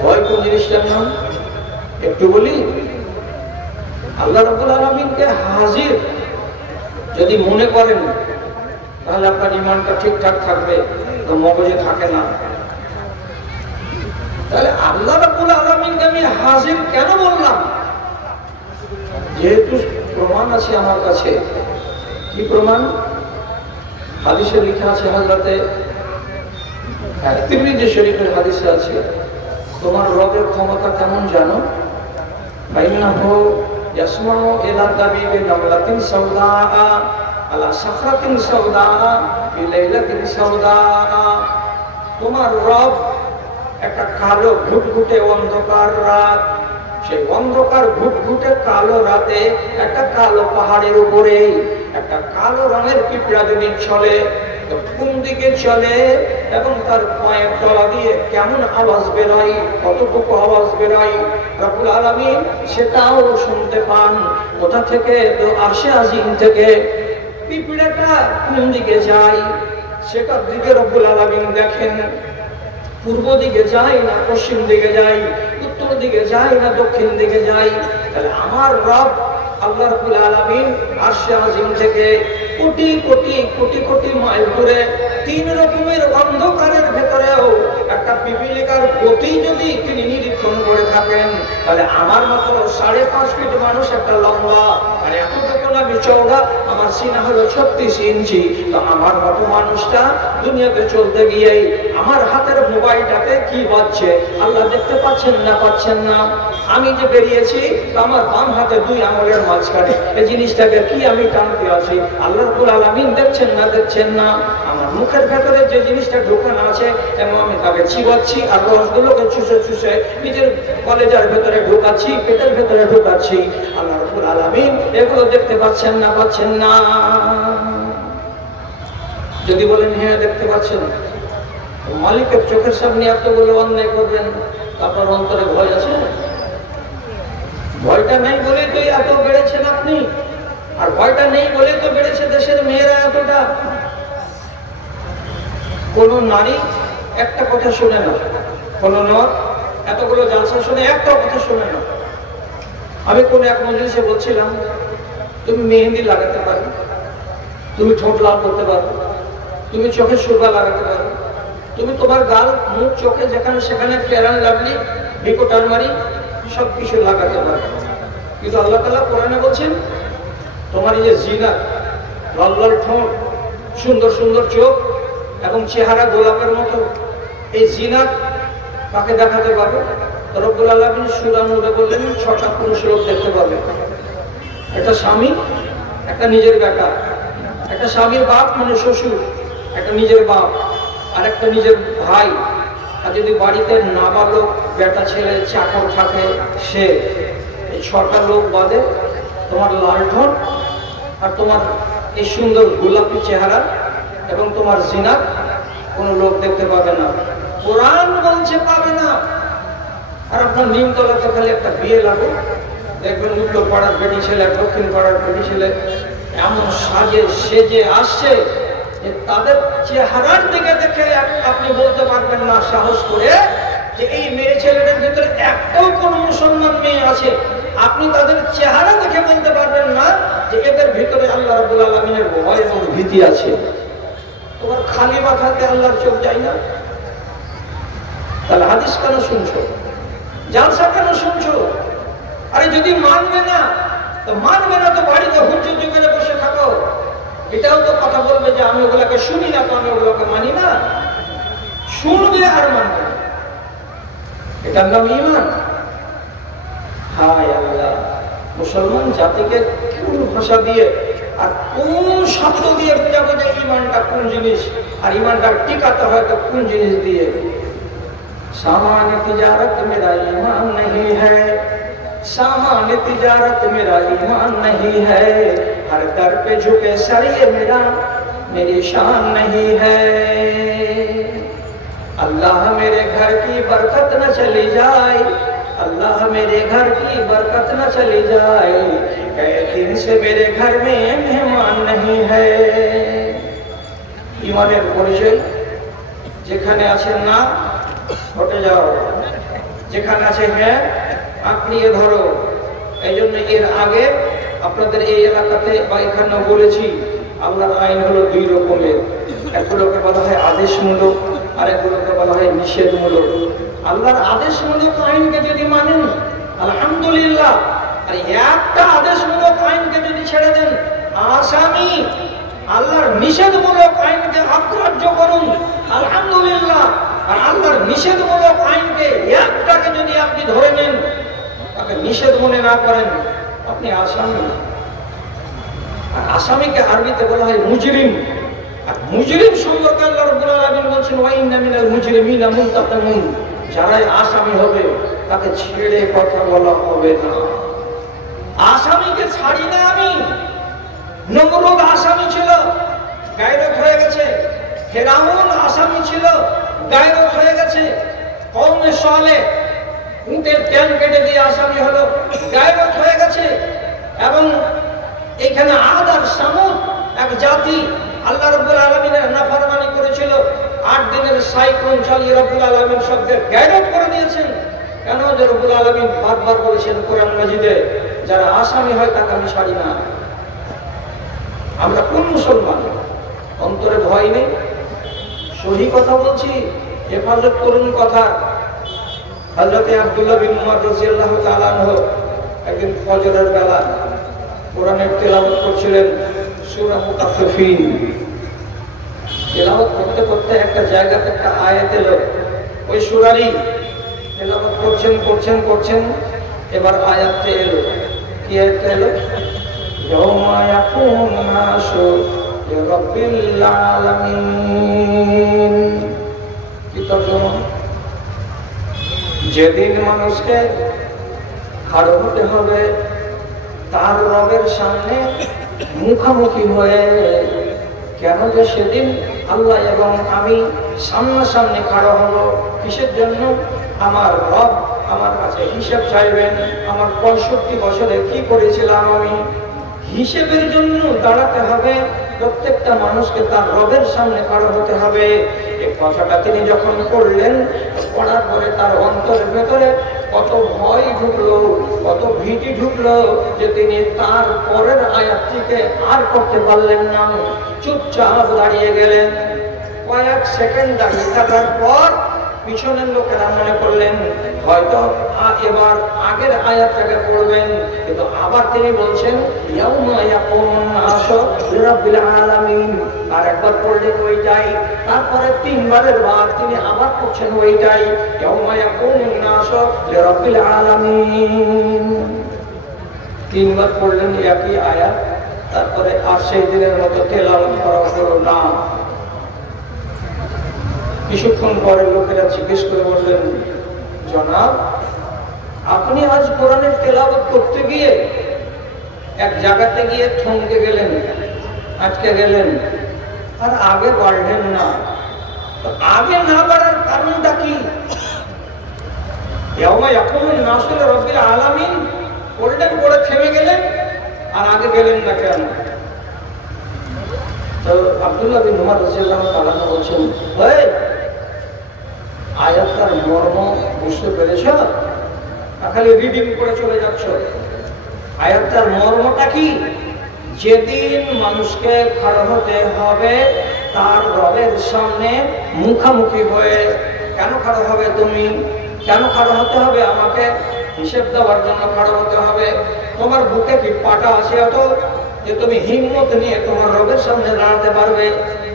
ভয় কোন জিনিসটার নাম একটু বলি। আল্লাহ রাব্বুল আলামিনকে হাজির যদি মনে করেন তাহলে আপনার ঈমানটা ঠিকঠাক থাকবে, তো মগজে থাকে না। তাহলে আল্লাহ রাব্বুল আলামিনকে আমি হাজির কেন বললাম? যেহেতু প্রমাণ আছে আমার কাছে। কি প্রমাণ? হাদিসে লেখা আছে, হযরতে তিরমিজি শরীফের হাদিসে আছে, তোমার রবের ক্ষমতা কেমন জানো? বাইনাহু ইয়াসমাউ ইলা দাবিবি নামলাতিন সাউদা আলা সাখরাতিন সাউদা ফি লাইলাতিন সাউদা। তোমার রব একটা কালো ঘুটঘুটে অন্ধকার রাত, সেই অন্ধকার ঘুটঘুটে কালো রাতে একটা কালো পাহাড়ের উপরে একটা কালো রঙের পিঁপড়া যদি চলে, কোন দিকে চলে এবং তার পায়ের তলা দিয়ে কেমন আওয়াজ বেরোয়, কতটুকু আওয়াজ বেরোয় রব্বুল আলামিন সেটাও শুনতে পান। কোথা থেকে? তো আসে আজিম থেকে। পিঁপড়াটা কোন দিকে যায় সেটার দিকে রব্বুল আলামিন দেখেন। পূর্ব দিকে যায় না পশ্চিম দিকে যায়, উত্তর দিকে যায় না দক্ষিণ দিকে যায়। তাহলে আমার রব আল্লাহ রাব্বুল আলামিন আরশে আজিম থেকে কোটি কোটি কোটি কোটি মাইল দূরে তিন রকমের অন্ধকারের ভেতরেও একটা পিপিলিকার গতি যদি তিনি নিরীক্ষণ করে থাকেন, তাহলে আমার মতো 5.5 ফিট মানুষ একটা লম্বা, আর এতটুকু আমি চওড়া, আমার সিনা হলো 36 ইঞ্চি। তো আমার মতো মানুষটা দুনিয়াতে চলতে গিয়ে আমার হাতের মোবাইলটাতে কি বাজছে আল্লাহ দেখতে পাচ্ছেন না? পাচ্ছেন না। আমি যে বেরিয়েছি আমার বাম হাতে 2 আঙুলের মাঝখানে এই জিনিসটাকে কি আমি টানতে আছি, আল্লাহ রাব্বুল আলামিন দেখছেন না? দেখছেন না। আমার মুখের ভেতরে যে জিনিসটা ঢোকানো আছে এবং আমি তাকে চিবাচ্ছি আর রসগুলোকে চুষে চুষে নিজের কলেজের ভেতরে ঢোকাচ্ছি, পেটের ভেতরে ঢোকাচ্ছি, আল্লাহ রাব্বুল আলামিন এগুলো দেখতে পাচ্ছেন না? পাচ্ছেন না। যদি বলেন হ্যাঁ দেখতে পাচ্ছেন, মালিকের চোখের সামনে এতগুলো অন্যায় করবেন, আপনার অন্তরে ভয় আছে? ভয়টা নেই বলে তো এত বেড়েছেন আপনি, আর ভয়টা নেই বলে তো বেড়েছে দেশের মেয়েরা এতটা। কোন নারী একটা কথা শুনে না, কোন নর এতগুলো জালসা শুনে একটা কথা শুনে না। আমি কোন এক মজলিসে বলছিলাম, তুমি মেহেন্দি লাগাতে পারো, তুমি ঠোঁট লাল করতে পারো, তুমি চোখে সুরবা লাগাতে পারো, তুমি তোমার গাল মুখ চোখে যেখানে সেখানে ফেরান লাভলি ভিকো টারমারি সবকিছু লাগাতে পারো। কিন্তু আল্লাহ তাআলা কোরআনে বলছেন তোমার এই যে জিনা, লাল লাল ঠোঁট, সুন্দর সুন্দর চোখ এবং চেহারা গোলাপের মতো, এই জিনা কাকে দেখাতে পারবে? রব্বুল আলামিন সূরা নূরে বললেন 6টা পুরুষ লোক দেখতে পাবে। একটা স্বামী, একটা নিজের বেটা, একটা স্বামীর বাপ মানে শ্বশুর, একটা নিজের বাপ, আর একটা নিজের ভাই। আর যদি বাড়িতে নাবালক বেটা ছেলে চাকর থাকে সে, এই 6টা লোক বাদে তোমার লাল ঠোঁট আর তোমার এই সুন্দর গোলাপি চেহারা এবং তোমার জিনাত কোনো লোক দেখতে পাবে না। কোরআন বলছে পাবে না। আর আপনার নিমতলাতে খালি একটা বিয়ে লাগবে, দেখবেন উত্তর পাড়ার বেটি ছেলে, দক্ষিণ পাড়ার বেটি ছেলে এমন সাজে সেজে আসছে যে তাদের চেহারার দিকে দেখে আপনি বলতে পারবেন না সাহস করে যে এই মেয়ে ছেলেদের ভিতরে একটাও কোন মুসলমান মেয়ে আছে, আপনি তাদের চেহারা দেখে বলতে পারবেন না যে এদের ভিতরে আল্লাহ রাব্বুল আলামিনের ভয় এবং ভীতি আছে। তোমার খালি মাথাতে আল্লাহর চোখ যায় না? তাহলে হাদিস কেন শুনছো? জালসা কেন শুনছো? আরে যদি মানবে না তো বাড়িতে হুজ্জত করে বসে থাকো। এটাও তো কথা বলবে যে আমি ওগুলোকে শুনি না, তো আমি ওগুলোকে মানি না। শুনবে আর মানবে, এটার নাম ঈমান। হায় আল্লাহ, মুসলমান জাতিকে কোন ভাষা দিয়ে আর কোন শব্দ দিয়ে বোঝাবো যে ঈমানটা কোন জিনিস, আর ঈমানটা টিকাতে হয় তো কোন জিনিস দিয়ে? सामान्य तिजारत मेरा ईमान नहीं है, सामान्य तिजारत मेरा ईमान नहीं है, हर दर पे झुके सर ये मेरी शान नहीं है। अल्लाह मेरे घर की बरकत न चली जाए, अल्लाह मेरे घर की बरकत न चली जाए, कई दिन से मेरे घर में मेहमान नहीं है। ईमाনের পরিচয় যেখানে আছে না হটে যাও, যেখানে আছে হ্যাঁ আঁকড়িয়ে ধরো। এই জন্য এর আগে আপনাদের এই এলাকাতে বা এখানেও বলেছি, আল্লাহর আইন হলো দুই রকমের। একগুলোকে বলা হয় আদেশমূলক, আর একগুলোকে বলা হয় নিষেধমূলক। আল্লাহর আদেশমূলক আইনকে যদি মানেন আলহামদুলিল্লাহ, আর একটা আদেশমূলক আইনকে যদি ছেড়ে দেন আসামি, আল্লাহর নিষেধমূলক আইনকে অগ্রাহ্য করুন আলহামদুলিল্লাহ। আর আল্লাহর নিষেধমূলক আইনকে একটাকে যদি আপনি ধরে নেন, তাকে নিষেধ মনে না করেন, আপনি আসামি। আর আসামিকে আরবিতে বলা হয় মুজরিম। আর মুজরিম সম্পর্কে আল্লাহ রাব্বুল আলামিন বলছেন ওয়া ইন্না মিনাল মুজরিমিনা মুনতাকিমুন, যারাই আসামি হবে তাকে ছেড়ে কথা বলা হবে না। আসামিকে ছাড়ি না আমি। নমরুদ আসামি ছিল, গায়রত হয়ে গেছে। ফেরাউন আসামি ছিল, গায়রত হয়ে গেছে। কওমে সালেহ উটের ট্যান কেটে দিয়ে আসামি হলো, গায়রত হয়ে গেছে। এবং এখানে আদ আর সামুদ এক জাতি আল্লাহ রাব্বুল আলামিনের নাফরমানি করেছিল। 8 দিনের সাইক্লোন চালিয়ে রাব্বুল আলামিন সবদের গায়রত করে দিয়েছেন। কেন? যে রাব্বুল আলামিন বারবার বলেছেন কোরআন মাজিদে, যারা আসামি হয় তাকে আমি ছাড়ি না। আমরা কোন মুসলমান? অন্তরে ভয় নেই? সহি কথা বলছি, হেফাজত করুন কথা। হযরত আব্দুল্লাহ বিন উমর রাদিয়াল্লাহু তাআলা আনহু একদিন ফজরের বেলা কোরআনের তেলাওয়াত করছিলেন, সূরা মুতাফফিফিন। তেলাওয়াত করতে করতে একটা জায়গাতে একটা আয়াত এলো, ওই সূরারই তেলাওয়াত করছেন। এবার আয়াতটা এলো। কি আয়াত এলো? ইয়াউমা ইয়াকুমুন নাসু লিরাব্বিল আলামিন। কি তর্জমা? যেদিন মানুষকে খাড়ো হতে হবে তার রবের সামনে মুখামুখি হয়ে। কেন যে সেদিন আল্লাহ এবং আমি সামনাসামনি খাড়ো হব? কিসের জন্য? আমার রব আমার কাছে হিসাব চাইবেন, আমার 65 বছরে কি করেছিলাম আমি। হিসেবের জন্য দাঁড়াতে হবে, প্রত্যেকটা মানুষকে তার রবের সামনে খাড়ো হতে হবে। এই কথাটা তিনি যখন করলেন, পড়ার পরে তার অন্তরের ভেতরে কত ভয় ঢুকলো, কত ভীতি ঢুকলো, যে তিনি তার পরের আয়াতটিকে আর করতে পারলেন না, চুপচাপ দাঁড়িয়ে গেলেন। কয়েক সেকেন্ড দাঁড়িয়ে থাকার পর পিছনের লোকেরা মনে করলেন হয়তো এবার আগের আয়াতটাকে পড়বেন, কিন্তু আবার তিনি বলছেন ইয়াউমা ইয়াকুমুন নাসু লিরাব্বিল আলামিন। আর একবার পড়লেন ওইটাই, তারপরে 3 বারের বার তিনি আবার পড়ছেন ওইটাই, ইয়াউমা ইয়াকুমুন নাসু লিরাব্বিল আলামিন। 3 বার পড়লেন একই আয়াত। তারপরে আর সেই দিনের মতো তেলাওয়াত করা হলো না। কিছুক্ষণ পরে লোকেরা জিজ্ঞেস করে বললেন, জনাব আপনি আজ কোরআনের তেলাওয়াত করতে গিয়ে এক জায়গাতে গিয়ে থমকে গেলেন, আটকে গেলেন, আর আগে বাড়লেন না। তো আগে না বাড়ার কারণটা কি? ইয়াউমা ইয়াকুমুন নাসু লিরাব্বিল আলামিন পড়লেন, পড়ে থেমে গেলেন, আর আগে গেলেন না কেন? তো আব্দুল্লাহ বিন উমর রাদিয়াল্লাহু তাআলা বলছেন, আয়াতটার মর্ম বুঝতে পেরেছ? খালি রিডিং করে চলে যাচ্ছ। আয়াতটার মর্মটা কি? যেদিন মানুষকে খাড়া হতে হবে তার রবের সামনে মুখামুখি হয়ে। কেন খাড়া হবে তুমি? কেন খাড়া হতে হবে? আমাকে হিসেব দেওয়ার জন্য খাড়া হতে হবে। তোমার বুকে কি পাটা আছে এত যে তুমি হিম্মত নিয়ে তোমার রবের সামনে দাঁড়াতে পারবে?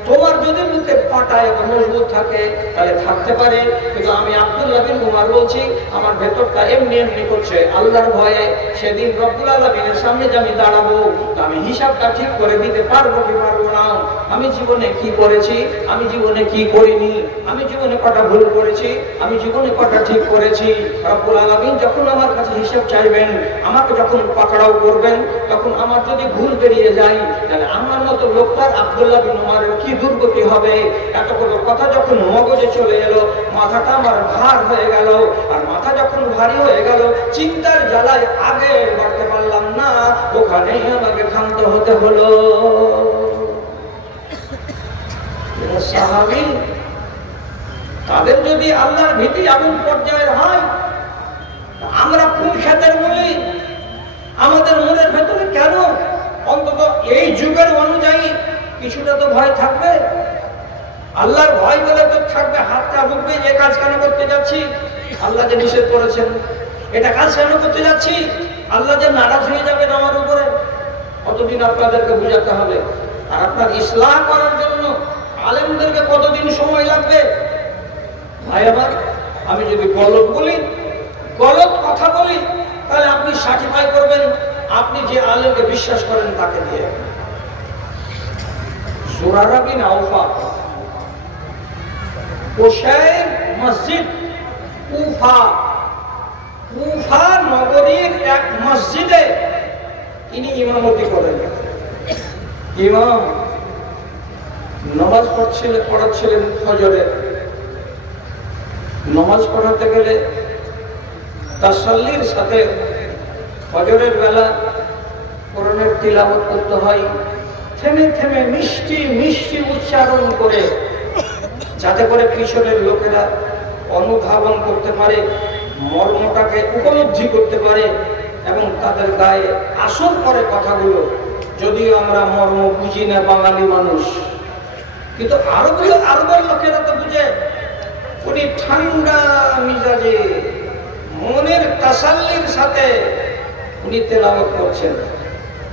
তোমার যদি বুকে পাটা এত মজবুত থাকে তাহলে থাকতে পারে, কিন্তু আমি আব্দুল্লাহ বিন উমর বলছি আমার ভেতরটা এমনি এমনি করছে আল্লাহর ভয়ে। সেদিন রব্বুল আলামিনের সামনে যে আমি দাঁড়াবো, আমি হিসাবটা ঠিক করে দিতে পারবো কি পারবো না। আমি জীবনে কি করেছি, আমি জীবনে কি করিনি, আমি জীবনে কটা ভুল করেছি, আমি জীবনে কটা ঠিক করেছি। রব্বুল আলামিন যখন আমার কাছে হিসাব চাইবেন, আমাকে যখন পাকড়াও করবেন, তখন আমার যদি ভুল বেরিয়ে যায় তাহলে আমার মতো লোকটার আব্দুল্লাহ বিন উমরের কি দুর্গতি হবে। এতগুলো কথা যখন মগজে চলে এলো, মাথাটা আমার ভার হয়ে গেল। আর মাথা যখন ভারী হয়ে গেল, চিন্তার জ্বালায় আগে বাড়তে পারলাম না, ওখানেই আমাকে ক্ষান্ত হতে হলো। সাহাবী তাদের যদি আল্লাহর ভীতি এমন পর্যায়ের হয়, আমরা কোন ক্ষেত্রে বলি আমাদের মনের ভেতরে কেন অন্তত এই যুগের অনুযায়ী কিছুটা তো ভয় থাকবে। আল্লাহর ভয় বলে তো থাকবে, হাতটা রুখবে, যে কাজ কেন করতে যাচ্ছি, আল্লাহ যে নিষেধ করেছেন, এটা কাজ কেন করতে যাচ্ছি, আল্লাহ যে নারাজ হয়ে যাবেন আমার উপরে, কতদিন আপনাদেরকে বুঝাতে হবে। আর আপনার ইসলাম করার জন্য আলেমদেরকে কতদিন সময় লাগবে? ভাই আমার, আমি যদি গলত বলি, গলত কথা বলি, তাহলে আপনি সার্টিফাই করবেন আপনি যে আলেমকে বিশ্বাস করেন তাকে দিয়ে। জুরারা বিন আওফা, কুশাইর মসজিদ, কুফা নগরীর এক মসজিদে তিনি ইমামতি করেন। ইমাম নামাজ পড়াচ্ছিলেন ফজরে। নামাজ পড়াতে গেলে তাসাল্লির সাথে ফজরের বেলা কোরআনের তিলাওয়াত করতে হয়, থেমে থেমে মিষ্টি মিষ্টি উচ্চারণ করে, যাতে করে পিছনের লোকেরা অনুধাবন করতে পারে, মর্মটাকে উপলব্ধি করতে পারে এবং তাদের গায়ে আসর করে কথাগুলো। যদিও আমরা মর্ম বুঝি না বাঙালি মানুষ, কিন্তু আরবের লোকেরা তো বুঝে। উনি ঠান্ডা মিজাজে মনের তাসাল্লির সাথে উনি তেলাওয়াত করছেন।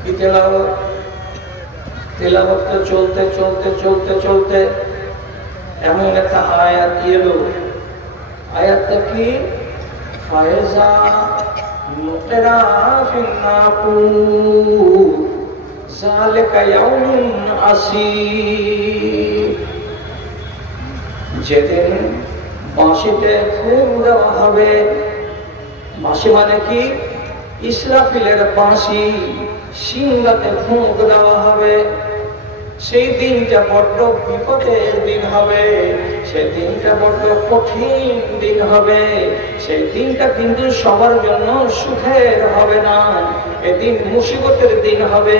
কি তেলাওয়াত? তেলাওয়াতটা চলতে চলতে চলতে চলতে এমন একটা আয়াত এলো। আয়াতটা কি? ফায়জা নুকিরা ফিন নাকুর যালিকা ইয়াউমুন আসীর। যেদিন বাঁশিতে ফুঁক দেওয়া হবে, বাঁশি মানে কি? ইসরাফিলের বাঁশি, সিংহাতে ফুঁক দেওয়া হবে। সেই দিনটা বড্ড বিপদের দিন হবে, সেই দিনটা বড্ড কঠিন দিন হবে। সেই দিনটা কিন্তু সবার জন্য সুখের হবে না, এদিন মুসিবতের দিন হবে,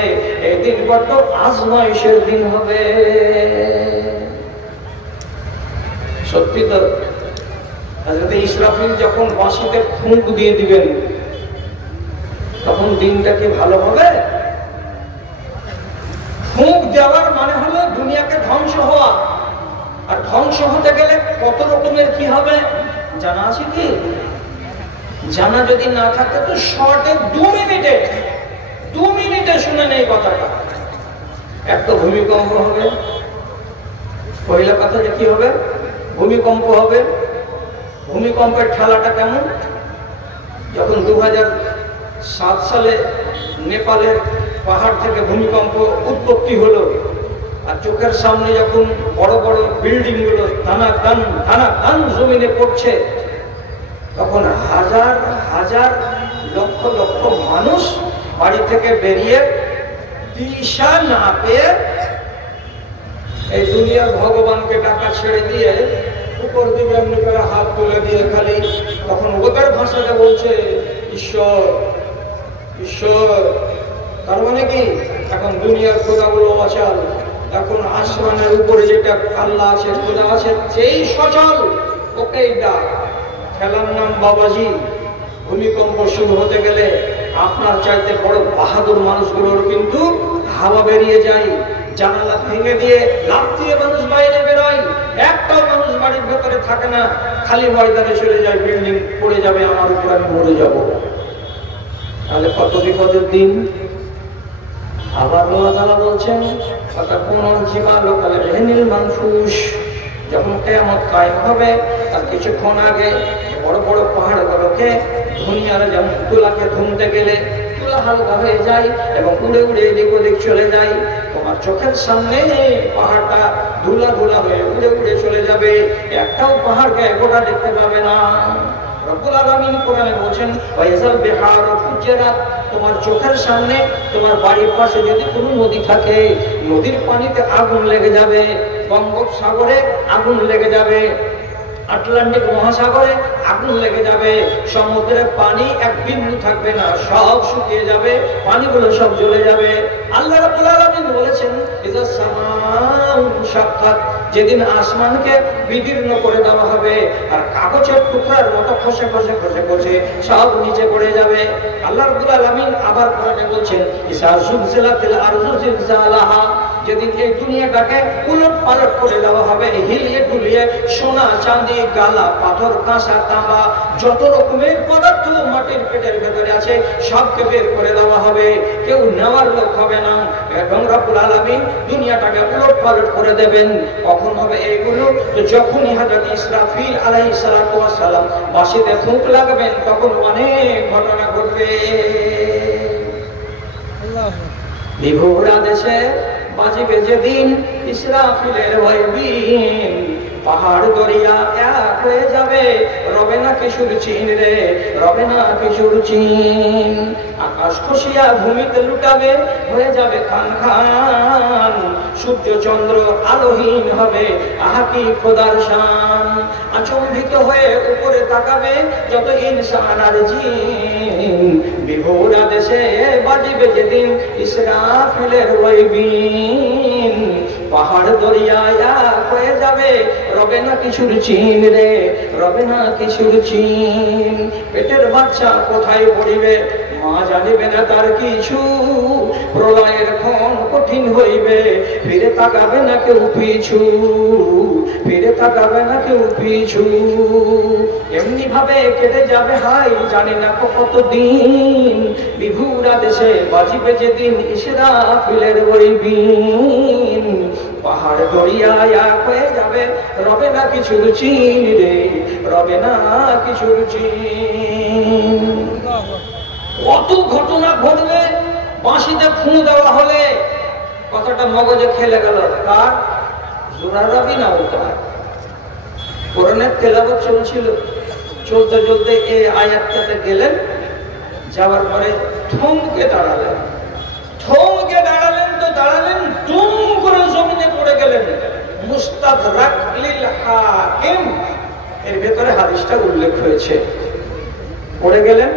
এদিন বড্ড আজমাইশের দিন হবে। সত্যি তো। হযরত ইসরাফিল যখন বাঁশিতে ফুঁক দিয়ে দিবেন, তখন দিনটা কি ভালো হবে? ফুঁক দেওয়ার মানে হলো দুনিয়াকে ধ্বংস হওয়া। আর ধ্বংস হতে গেলে কত রকমের কি হবে জানা আছে কি? জানা যদি না থাকে তো শর্টে 2 মিনিটে শুনে নেই কথাটা। একটা ভূমিকম্প হবে, পয়লা কথা যে কি হবে? ভূমিকম্প হবে। ভূমিকম্পের খেলাটা কেমন? যখন 2007 সালে নেপালের পাহাড় থেকে ভূমিকম্প উৎপত্তি হলো, আর চোখের সামনে যখন বড় বড় বিল্ডিং গুলো দানা জমিনে পড়ছে, তখন হাজার হাজার লক্ষ লক্ষ মানুষ বাড়ি থেকে বেরিয়ে দিশা না পেয়ে এই দুনিয়ার ভগবানকে টাকা ছেড়ে দিয়ে উপর দিকে এমনি করে হাত তুলে দিয়ে খালি তখন ওদের ভাষাটা বলছে ঈশ্বর ঈশ্বর। তার মানে কি? এখন দুনিয়ার খোদাগুলো অচল, এখন আসমানের উপরে যেটা আল্লাহ আছে, খোদা আছে, সেই সচল। ওকেই ডাক, খেলার নাম বাবাজি। ভূমিকম্প শুরু হতে গেলে আপনার চাইতে বড় বাহাদুর মানুষগুলোর কিন্তু হাওয়া বেরিয়ে যায়, জানালা ভেঙে দিয়ে লাফ দিয়ে মানুষ বাইরে বেরোয়, একটাও মানুষ বাড়ির ভেতরে থাকে না, খালি ময়দানে চলে যায়, বিল্ডিং পড়ে যাবে আমার উপর, আমি মরে যাব। তাহলে কত বিপদের দিন। আবার আল্লাহ তাআলা বলছেন যখন কিয়ামত কায়েম হবে তার কিছুক্ষণ আগে বড় বড় পাহাড়গুলোকে দুনিয়ার যেমন তুলাকে ধুমতে গেলে তুলা হালকা হয়ে যায় এবং উড়ে উড়ে এদিক ওদিক চলে যায়, তোমার চোখের সামনে পাহাড়টা ধুলা ধুলা হয়ে উড়ে উড়ে চলে যাবে, একটাও পাহাড়কে গোটা দেখতে পাবে না। রব্বুল আলামিন কোরআনে বলেন ওয়াইজাল বিহারু ফুজ্জিরাত, তোমার চোখের সামনে তোমার বাড়ির পাশে যদি কোনো নদী থাকে, নদীর পানিতে আগুন লেগে যাবে, বঙ্গোপসাগরে আগুন লেগে যাবে, আটলান্টিক মহাসাগরে আগুন লেগে যাবে, সমুদ্রের পানি এক বিন্দু থাকবে না, সব শুকিয়ে যাবে, পানিগুলো সব জ্বলে যাবে। আল্লাহ রাব্বুল আলামিন বলেছেন ইযা সামাউ শাক্কাত, যেদিন আসমানকে বিদীর্ণ করে দেওয়া হবে আর কাগজের টুকরার মতো খসে খসে খসে খসে সব নিচে পড়ে যাবে। আল্লাহ রাব্বুল আলামিন আবার কোরআনে বলেন ইযা যুলজিলাতিল আরযু জিলজালাহা, যেদিন এই দুনিয়াটাকে উলটপালট করে দেওয়া হবে, হিলিয়ে ডুলিয়ে সোনা চাঁদি গালা পাথর কাঁসা তামা যত রকমের পদার্থ মাটির পেটের ভেতরে আছে সবকে বের করে দেওয়া হবে, কেউ নেওয়ার লোক হবে না। এবং রব্বুল আলামিন দুনিয়াটাকে উলটপালট করে দেবেন। কখন হবে এইগুলো? তো যখনই হযরত ইসরাফিল আলাইহিস সালাতু ওয়াস সালাম বাঁশিতে ফুঁক লাগাবেন তখন অনেক ঘটনা ঘটবে। বিভোর আদেশে বাজিবে যেদিন ইসরাফিলের ওয়াইবিন, পাহাড় দরিয়া এক হয়ে যাবে, রবে না কিশোর চিন রে, রবে না কিশোর চিন। আকাশ খসিয়া ভূমিতে লুটাবে, হয়ে যাবে খান খান, সূর্য চন্দ্র আলোহীন হবে, আহা কি খোদার শান। আচম্বিত হয়ে উপরে তাকাবে যত ইনসান আর জিন, বিভোর আদেশে বাজিবে যেদিন ইসরাফিলের ওয়াইবিন, পাহাড় দরিয়া এক হয়ে যাবে, রবে না কিশোর চিন রে, রবে না কিশোর চিন। পেটের বাচ্চা কোথায় পড়িবে মা জানিবে না তার কিছু, প্রলয়ের ক্ষণ কঠিন হইবে, ফিরে তাকাবে না কেউ পিছু, ফিরে তাকাবে না কেউ পিছু। এমনি ভাবে কেটে যাবে হাই জানি না কতদিন, বিভুর আদেশে বাজিবে যেদিন ইসরাফিলের ওয়াইবিন, পাহাড় দরিয়া এক হয়ে যাবে, রবে না কিছুর চিন রে, রবে না কিছুর চিন। কত ঘটনা ঘটবে বাঁশিতে ফুঁ দেওয়া হলে। কথাটা মগজে খেলে গেল কার? জোরারবি না ওটার। কোরআনের তেলাওয়াত চলছিল, চলতে চলতে এই আয়াতটাতে গেলেন, যাওয়ার পরে থমকে দাঁড়ালেন, থমকে দাঁড়ালেন তো দাঁড়ালেন, দুম করে জমিনে পড়ে গেলেন। মুস্তাদরাক লিল হাকিম, এর ভেতরে হাদিসটা উল্লেখ হয়েছে। পড়ে গেলেন,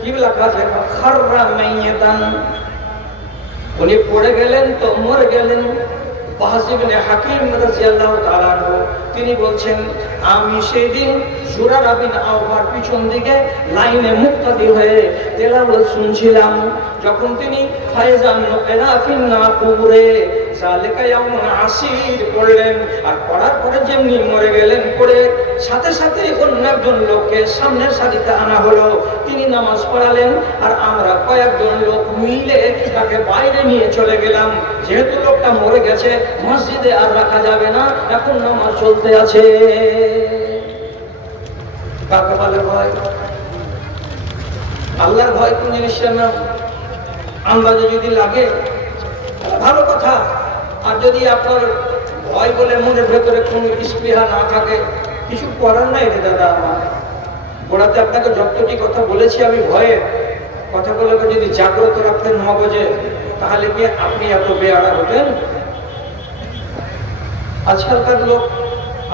কি লেখা আছে? খাররা মাইয়াতান, উনি পড়ে গেলেন তো মরে গেলেন। বাহস ইবনে হাকিম রাদিয়াল্লাহু তাআলা আনহু তিনি বলছেন, আমি সেদিন জুরারা বিন আওফার পিছন দিকে লাইনে মুক্তাদি হয়ে তেলাওয়াত শুনছিলাম, যখন তিনি ফায়জান নকিরাফিন নাকুরে যালিকা ইয়াউমুন আসির পড়লেন, আর পড়ার পরে যেমনি মরে গেলেন, পড়ে সাথে সাথে অন্য একজন লোককে সামনের সারিতে আনা হলো, তিনি নামাজ পড়ালেন, আর আমরা কয়েকজন লোক মিলে তাকে বাইরে নিয়ে চলে গেলাম। যেহেতু লোকটা মরে গেছে, মসজিদে আর রাখা যাবে না, এখন নামাজ চলতে আছে। কাকে বলে ভয়? আল্লাহর ভয় কোন জিনিসের নাম? আন্দাজে যদি লাগে ভালো কথা, আর যদি আপনার ভয় বলে মনের ভেতরে কোনো স্পৃহা না থাকে, কিছু করার নাই রে দাদা। আমার গোড়াতে আপনাকে যতটি কথা বলেছি আমি ভয়ে, কথাগুলোকে যদি জাগ্রত রাখতেন মগজে, তাহলে কি আপনি এত বেয়ারা হতেন? আজকালকার লোক,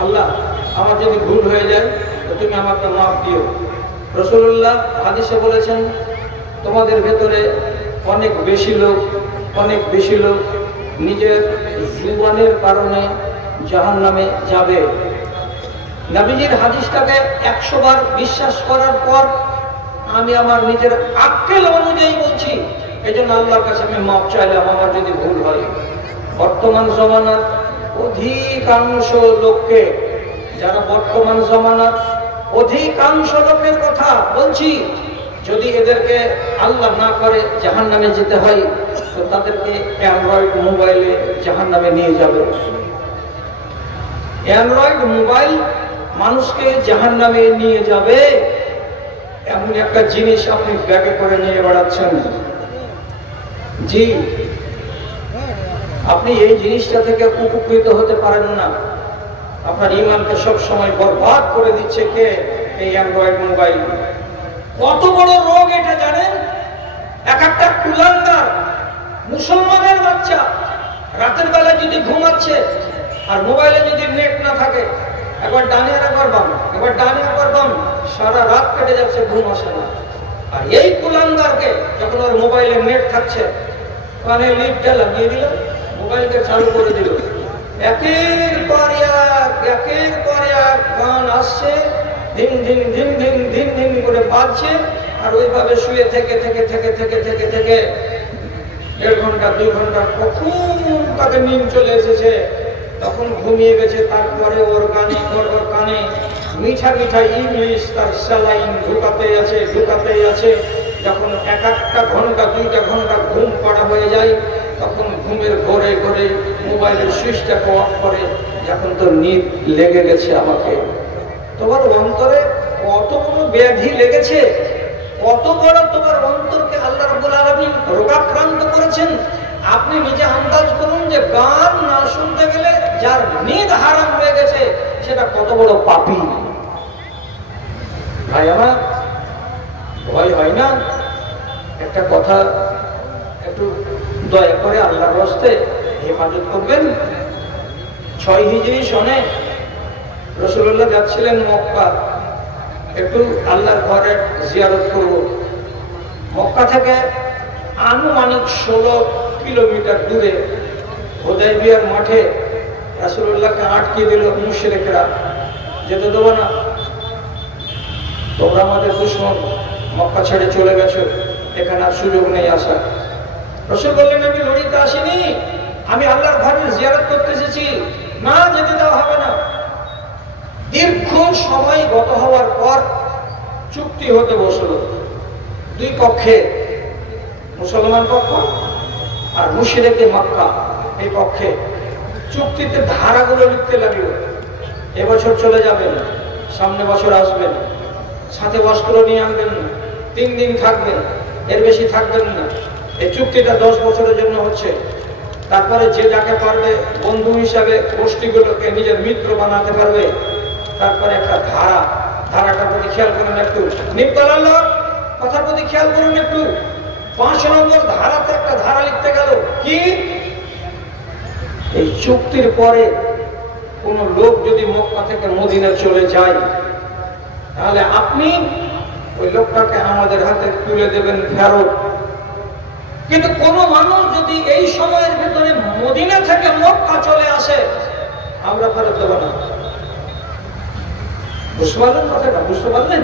আল্লাহ আমার যদি ভুল হয়ে যায় তো তুমি আমাকে মাফ দিও। রাসূলুল্লাহ হাদিসে বলেছেন, তোমাদের ভেতরে অনেক বেশি লোক নিজের জীবনের কারণে জাহান্নামে যাবে। নবীজির হাদিসটাকে 100 বার বিশ্বাস করার পর আমি আমার নিজের আক্কেল অনুযায়ী বলছি, এই জন্য আল্লাহর কাছে আমি মাপ চাইলাম আমার যদি ভুল হয়। বর্তমান জমানার অধিকাংশ লোককে, যারা বর্তমান জমানার অধিকাংশ লোকের কথা বলছি, যদি এদেরকে আল্লাহ না করে জাহান্নামে যেতে হয়, তো তাদেরকে অ্যান্ড্রয়েড মোবাইলে জাহান্নামে নিয়ে যাবে। অ্যান্ড্রয়েড মোবাইল মানুষকে জাহান্নামে নিয়ে যাবে, এমন একটা জিনিস আপনি ব্যাগে করে নিয়ে বেড়াচ্ছেন। জি, আপনি এই জিনিসটা থেকে উপকৃত হতে পারেন না। আপনার ঈমানকে সব সময় বরবাদ করে দিচ্ছে কে? এই অ্যান্ড্রয়েড মোবাইল। কত বড় রোগ এটা জানেন? এক একটা কুলাঙ্গার মুসলমানের বাচ্চা রাতের বেলা যদি ঘুমাচ্ছে আর মোবাইলে যদি নেট না থাকে, একবার ডানে আর একবার বাম, একবার ডানে একবার বাম, সারা রাত কেটে যাচ্ছে, ঘুম আসে না। আর এই কুলাঙ্গারকে যখন ওর মোবাইলে নেট থাকছে, কানে লিডটা লাগিয়ে দিল, মোবাইলকে চালু করে দিল, একের পর এক গান আসছে, ধিন ধিন ধিন ধিন ধিন ধিন করে বাজছে। আর ওইভাবে শুয়ে থেকে 1.5 ঘন্টা 2 ঘন্টা কখন তাকে নিম চলে এসেছে, তখন ঘুমিয়ে গেছে। তারপরে ওর কানে মিঠা মিঠা ইংলিশ তার স্যালাইন ঢুকাতেই আছে। যখন 1-1 ঘন্টা 2টা ঘন্টা ঘুম পড়া হয়ে যায়, তখন ঘুমের ঘরে ঘরে মোবাইলের সুইচটা অফ করে, যখন তো নিদ লেগে গেছে আমাকে। তোমার অন্তরে কত বড় ব্যাধি লেগেছে, কত বড় তোমার অন্তরকে আল্লাহ রাব্বুল আলামিন রোগাক্রান্ত করেছেন। আপনি নিজে আন্দাজ করুন যে গান না শুনতে গেলে যার নিদ হারাম হয়ে গেছে, সেটা কত বড় পাপী। ভাই আমার ভয় হয় না? একটা কথা একটু দয়া করে আল্লাহর রাস্তায় হেফাজত করবেন। 6 হিজরি সনে রাসূলুল্লাহ যাচ্ছিলেন মক্কা, একটু আল্লাহর ঘরে জিয়ারত করব। মক্কা থেকে আনুমানিক 16 কিলোমিটার দূরে হুদায়বিয়ার মাঠে রাসূলুল্লাহকে আটকে দিল মুশরিকরা, যেতে দেবো না, তোমরা আমাদের দুশমন, মক্কা ছেড়ে চলে গেছো, এখানে আর সুযোগ নেই আসা। রাসূল বললেন, আমি লড়িতে আসিনি, আমি আল্লাহর ঘরে জিয়ারত করতে এসেছি, না যেতে দেওয়া হবে না। দীর্ঘ সময় গত হওয়ার পর চুক্তি হতে বসলো 2 পক্ষে, মুসলমান পক্ষ আর মুশরিকে মক্কা এই পক্ষে। চুক্তিতে ধারাগুলো লিখতে লাগলো, এবছর চলে যাবেন, সামনে বছর আসবেন, সাথে বস্ত্র নিয়ে আনবেন না, 3 দিন থাকবেন, এর বেশি থাকবেন না। এই চুক্তিটা 10 বছরের জন্য হচ্ছে। তারপরে যে যাকে পারবে বন্ধু হিসাবে গোষ্ঠীগুলোকে নিজের মিত্র বানাতে পারবে। তারপরে একটা ধারাটার প্রতি খেয়াল করুন একটু, নিপতালার কথার প্রতি খেয়াল করুন একটু। 5 নম্বর ধারাতে একটা ধারা লিখতে গেল কি, এই চুক্তির পরে কোন লোক যদি মক্কা থেকে মদিনা চলে যায়, তাহলে আপনি ওই লোকটাকে আমাদের হাতে তুলে দেবেন ফেরত। কিন্তু কোন মানুষ যদি এই সময়ের ভেতরে মদিনা থেকে মক্কা চলে আসে, আমরা ফেরত দেব না। বুঝতে পারলেন কথাটা? বুঝতে পারলেন?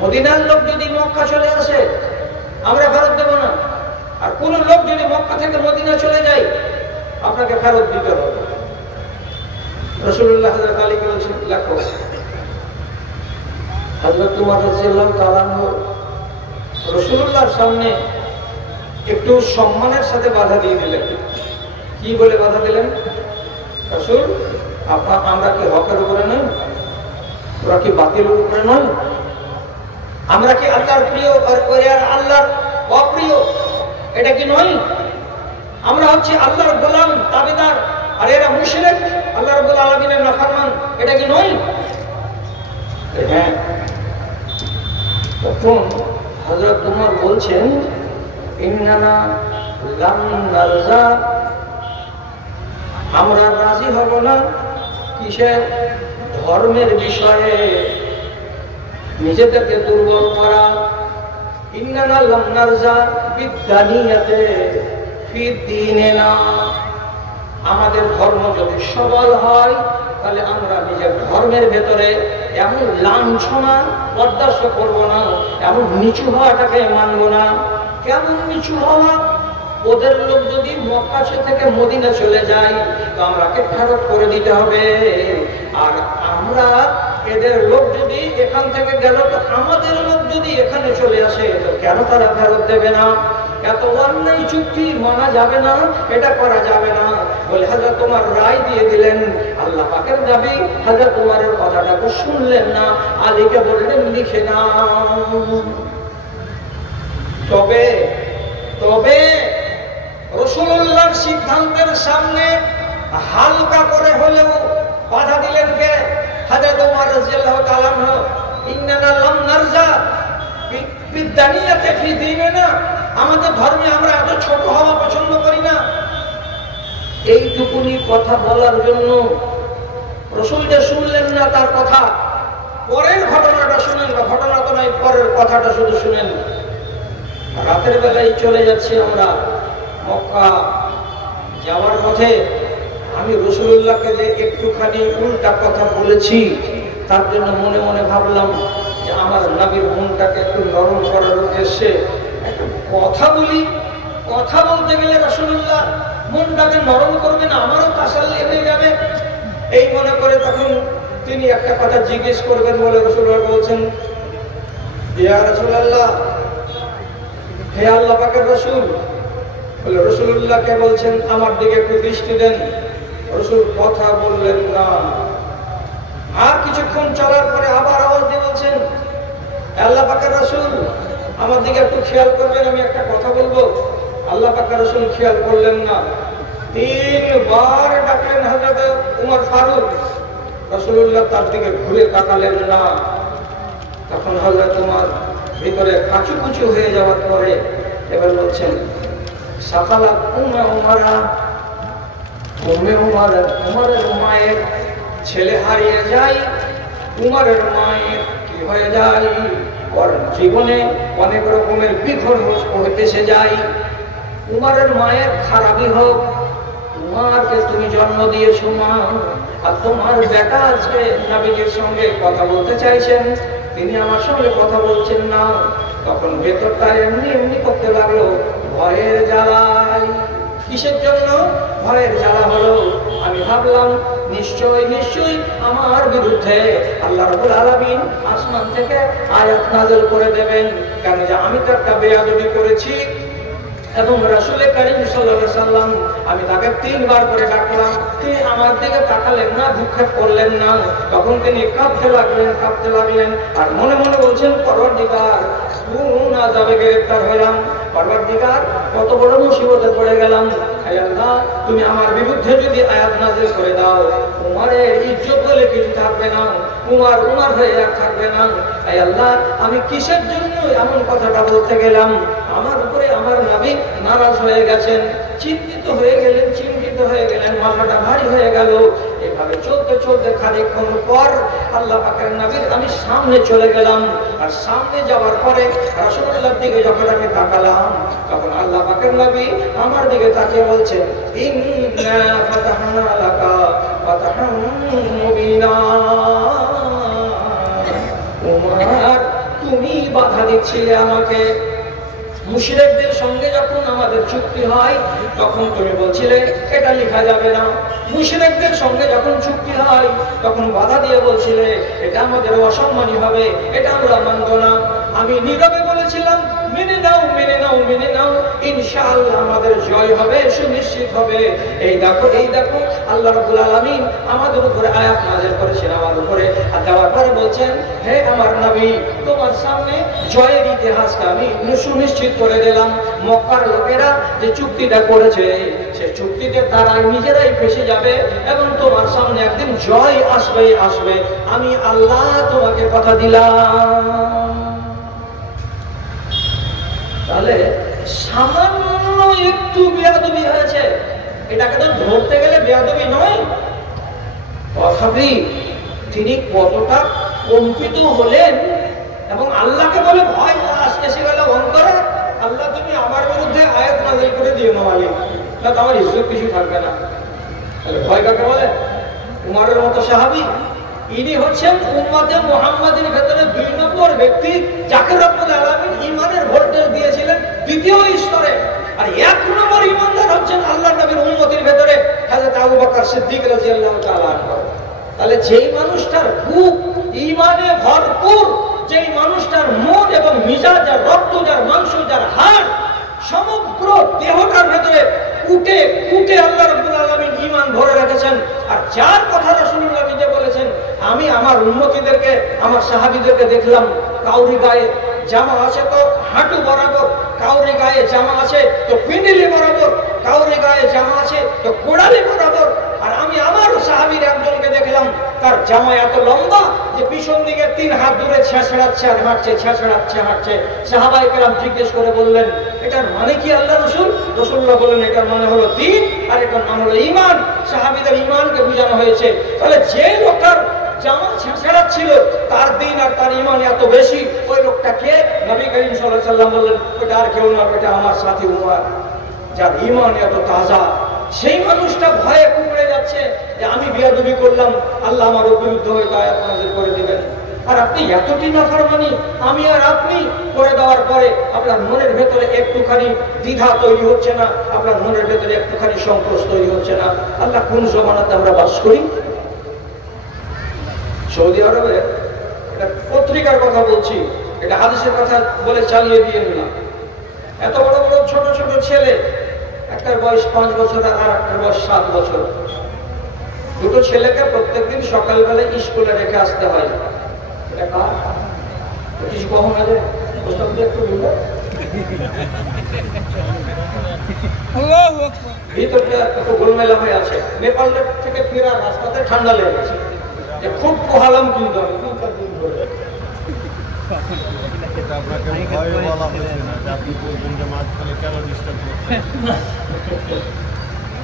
মদিনার লোক যদি মক্কা চলে আসে, আমরা ফেরত দেব না। আর কোন লোক যদি মক্কা থেকে মদিনা চলে যায়, আপনাকে ফেরত দিতে হবে। রাসূলুল্লাহ হযরত আলীকে বলছেন, লেখো। হযরত উমর রাদিয়াল্লাহু তাআলা রাসূলুল্লাহর সামনে একটু সম্মানের সাথে বাধা দিয়ে দিলেন। কি বলে বাধা দিলেন? রাসূল, আমরা কি হকের উপরে নই? ওরা কি বাতিলের উপরে নয়? আমরা কি আল্লাহর প্রিয় আর আল্লাহর অপ্রিয়? এটা কি নয়? আমরা হচ্ছে আল্লাহর গোলাম তাবেদার, আর এরা মুশরিক, আল্লাহ রাব্বুল আলামিনের নাফরমান। এটা কি নয়? হ্যাঁ। তখন হযরত উমর বলছেন, ইন্নানা লাম নারজা, আমরা রাজি হব না। কিসের? ধর্মের বিষয়ে নিজেদেরকে দুর্বল করা। ইন্নানা লাম নারজা বিদ্দানিয়াতে ফি দীনিনা, আমাদের ধর্ম যদি সবল হয় তাহলে আমরা নিজের ধর্মের ভেতরে এমন লাঞ্ছনা বরদাস্ত করব না, এমন নিচু হওয়াটাকে মানব না। কেমন নিচু হওয়া? ওদের লোক যদি মক্কা থেকে মদিনা চলে যায় তো আমরাকে ফেরত করে দিতে হবে, আর আমরা এদের লোক যদি এখান থেকে গেল তো আমাদের লোক যদি এখানে চলে আসে তো কেন তারা ফেরত দেবে না? এত অন্যায় চুক্তি মানা যাবে না, এটা করা যাবে না বলে হযরত ওমর রায় দিয়ে দিলেন। আল্লাহ পাকের নবী হযরত ওমরের কথাটাকে শুনলেন না, আলীকে বললেন লিখে নাও। তবে তবে রাসূলুল্লাহর সিদ্ধান্তের সামনে হালকা করে হলেও বাধা দিলেন কে? হযরত ওমর রাদিয়াল্লাহু তাআলা আনহু। ইন্নানা লাম নারজা বিদানিয়াতে ফি দীনিনা, আমাদের ধর্মে আমরা এত ছোট হওয়া পছন্দ করি না। এইটুকুনি কথা বলার জন্য রাসূল যে শুনলেন না তার কথা, পরের ঘটনাটা শুনেন, বা ঘটনা তো নয়, পরের কথাটা শুধু শুনেন। রাতের বেলায় চলে যাচ্ছি আমরা মক্কা, যাওয়ার পথে আমি রাসূলুল্লাহকে যে একটুখানি উল্টা কথা বলেছি তার জন্য মনে মনে ভাবলাম যে আমার নবীর মনটাকে একটু নরম করার উদ্দেশ্যে একটা কথা বলি। কথা বলতে গেলে রাসূলুল্লাহ মনটাকে নরম করবেন, আমারও তাসাল্লি হয়ে যাবে, এই মনে করে তখন তিনি একটা কথা জিজ্ঞেস করবেন বলে রাসূলুল্লাহ বলছেন, ইয়া রাসূলুল্লাহ, হে আল্লাহ পাকের রাসূল। বলে রাসূলুল্লাহকে বলছেন আমার দিকে একটু দৃষ্টি দেন। রাসূল কথা বললেন না। আর কিছুক্ষণ চলার পরে আবার আওয়াজ দিয়ে বলছেন, আল্লাহ পাকের রাসূল আমার দিকে একটু খেয়াল করবেন, আমি একটা কথা বলবো। আল্লাহ পাকের রাসূল খেয়াল করলেন না। 3 বার ডাকলেন হযরত ওমর ফারুক, রাসূলুল্লাহ তার দিকে ঘুরে তাকালেন না। তখন হযরত ওমর ভিতরে কাঁচুকুচু হয়ে যাওয়ার পরে এবার বলছেন, সাকালা উমারা, উমরের মায়ের ছেলে হারিয়ে যায়, উমরের মায়ের কি হয়ে যায়, ওর জীবনে অনেক রকমের বিঘ্ন হইতেছে যায়। উমরের মায়ের খারাপই হোক, উমারকে তুমি জন্ম দিয়েছো মা, আর তোমার বেটা আজকে নবীজির সঙ্গে কথা বলতে চাইছেন, তিনি আমার সঙ্গে কথা বলছেন না। তখন ভেতরটা এমনি এমনি করতে লাগলো, ভয়ের জ্বালায়। কিসের জন্য ভয়ের জ্বালা হলো? আমি ভাবলাম নিশ্চয়ই আমার বিরুদ্ধে আল্লাহ রাব্বুল আলামিন আসমান থেকে আয়াত নাযিল করে দেবেন, কেন যে আমি তো একটা বেয়াদবি করেছি। এবং রাসূল কারীম সাল্লাল্লাহু আলাইহি সাল্লাম, আমি তাকে 3 বার করে ডাকলাম, তিনি আমার দিকে তাকালেন না, ভ্রুক্ষেপ করলেন না। তখন তিনি কাঁপতে লাগলেন আর মনে মনে বলছেন, পরওয়ারদিগার, কোন আযাবে গ্রেফতার হলাম, পরওয়ারদিগার কত বড় মুসিবতে পড়ে গেলাম। হে আল্লাহ, তুমি আমার বিরুদ্ধে যদি আয়াত নাযিল করে দাও, উমরের ইজ্জত বলে কিছু থাকবে না, উমর হয়ে আর থাকবে না। হে আল্লাহ, আমি কিসের জন্য এমন কথাটা বলতে গেলাম? আমার উপরে আমার নবী নারাজ হয়ে গেছেন, চিন্তিত হয়ে গেলেন, মাথাটা ভারী হয়ে গেল। এভাবে চলতে খানিকক্ষণ পর আল্লাহ পাকের নবীর আমি সামনে চলে গেলাম। আর সামনে যাওয়ার পরে রাসূলুল্লাহর দিকে যখন আমি তাকালাম, তখন আল্লাহ পাকের নবী আমার দিকে তাকিয়ে বলছেন, ইন্না ফাতাহনা লাকা ফাতাহাম মুবিনা। উমর, তুমি বাধা দিচ্ছিলে আমাকে। মুশরিকদের সঙ্গে যখন আমাদের চুক্তি হয় তখন তুমি বলছিলে এটা লেখা যাবে না। মুশরিকদের সঙ্গে যখন চুক্তি হয় তখন বাধা দিয়ে বলছিলে এটা আমাদের অসম্মানী হবে, এটা আমরা মানব না। আমি নীরবে বলেছিলাম মেনে নাও, ইনশাআল্লাহ আমাদের জয় হবে, সুনিশ্চিত হবে। এই দেখো আল্লাহ রাব্বুল আলামিন আমাদের উপরে আয়াত নাযিল করেছেন, আমার উপরে। আর দেওয়ার পরে বলছেন, হে আমার নবী, তোমার সামনে জয়ের ইতিহাসটা আমি সুনিশ্চিত করে দিলাম। মক্কার লোকেরা যে চুক্তিটা করেছে সে চুক্তিতে তারা নিজেরাই ফেসে যাবে এবং তোমার সামনে একদিন জয় আসবে। আমি আল্লাহ তোমাকে কথা দিলাম। তাহলে সামান্য একটু বেয়াদবি হয়েছে, এটাকে তো ধরতে গেলে বেয়াদবি নয়। তথাপি তিনি কতটা কম্পিত হলেন এবং আল্লাহকে বলে ভয় এসে গেল অন্তরে, আল্লাহ তুমি আমার বিরুদ্ধে আয়াত নাযিল করে দিও না, মালিক, না আমার ইজ্জত কিছু থাকবে না। তাহলে ভয় কাকে বলে? উমরের মতো সাহাবী, ইনি হচ্ছেন উম্মতে মুহাম্মাদের ভেতরে 2 নম্বর ব্যক্তি যাকে রব্বুল আলামিন ঈমানের ভোল্টেজ দিয়েছিলেন দ্বিতীয় স্তরে। আর 1 নম্বর ঈমানদার হচ্ছেন আল্লাহর নবীর উম্মতের ভেতরে হযরত আবু বকর সিদ্দিক রাদিয়াল্লাহু তাআলা আনহু। তাহলে যেই মানুষটার বুক ঈমানে ভরপুর, যেই মানুষটার মন এবং মিজাজ আর রক্ত যার মাংস যার হাড় সমগ্র দেহটার ভেতরে কুটে কুটে আল্লাহ রাব্বুল আলামিন ঈমান ভরে রেখেছেন, আর যার কথা রাসূলুল্লাহ নিজে বলেছেন, আমি আমার উম্মতীদেরকে আমার সাহাবীদেরকে দেখলাম কাউরি গায়ে জামা আছে তো হাঁটু বরাবর, কাউরি গায়ে জামা আছে তো পিন্ডিলি বরাবর, কাউরি গায়ে জামা আছে তো কোড়ালি বরাবর। আর আমি আমার সাহাবীর একজনকে দেখলাম তার জামা এত লম্বা যে পিছন দিকে 3 হাত দূরে ছেঁচড়াচ্ছে আর হাঁটছে, ছেঁচড়াচ্ছে হাঁটছে। সাহাবায়ে কেরাম জিজ্ঞেস করে বললেন, এটার মানে কি আল্লাহ রাসূল? রাসূলুল্লাহ বললেন, এটার মানে হলো দ্বীন আর এটার নাম হলো ঈমান। সাহাবীদের ঈমানকে বোঝানো হয়েছে। তাহলে যে লোকটার জামা ছেঁচড়াচ্ছিল তার দ্বীন আর তার ঈমান এত বেশি, ওই লোকটা কে? নবী করিম সাল্লাল্লাহু আলাইহি ওয়াসাল্লাম বললেন, ওটা আর কেউ না, ওটা আমার সাথী উমর, যার ঈমান এত তাজা। সেই মানুষটা ভয়ে কুঁকড়ে যাচ্ছে যে আমি বেয়াদবি করলাম, আল্লাহ আমার বিরুদ্ধে হয়তো আয়াত নাযিল করে দিবেন। আর আপনি এতটি নাফরমানি আমি আর আপনি করে দেওয়ার পরে আপনার মনের ভেতরে একটুখানি দ্বিধা তৈরি হচ্ছে না, আপনার মনের ভেতরে একটুখানি সংকোচ তৈরি হচ্ছে না? আল্লাহ কোন জমানাতে আমরা বাস করি? সৌদি আরবে একটা পত্রিকার কথা বলছি, এটা হাদিসের কথা বলে চালিয়ে দিয়ে নিলাম। এত বড় বড় ছোট ছোট ছেলে, একটার বয়স 5 বছর আর একটার বয়স 7 বছর, দুটো ছেলেকে প্রত্যেকদিন সকালবেলা স্কুলে রেখে আসতে হয়। এটা কার? কিছু কখন আছে একটু ভিতরটা একটু গোলমেলা হয়ে আছে। নেপাল থেকে ফেরার রাস্তাতে ঠান্ডা লেগে গেছে, খুব পোহালাম কিন্তু আমি 3-4 দিন ধরে।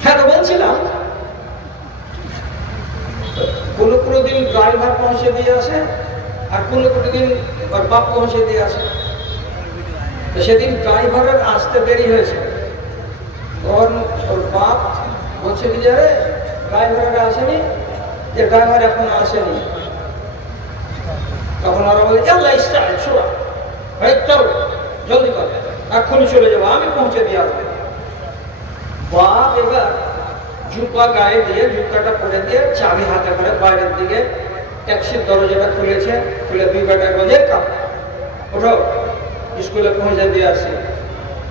হ্যাঁ, তো বলছিলাম কোনো দিন ড্রাইভার পৌঁছে দিয়ে আসে আর কোনো দিন ওর বাপ পৌঁছে দিয়ে আসে। তো সেদিন ড্রাইভারের আসতে দেরি হয়েছে, তখন ওর বাপ বলছে কি, যে ড্রাইভারের আসেনি, যে ড্রাইভার এখন আসেনি। তখন ওরা বলে, চলো জলদি কর, এক্ষুনি চলে যাবো, আমি পৌঁছে দিয়ে আসবো। বাপ এবার জুতা গায়ে দিয়ে, জুতাটা পরে দিয়ে চাবি হাতে করে বাইরের দিকে ট্যাক্সির দরজাটা খুলেছে, খুলে 2 বেটার বলে, ওঠো স্কুলে পৌঁছে দিয়ে আসি।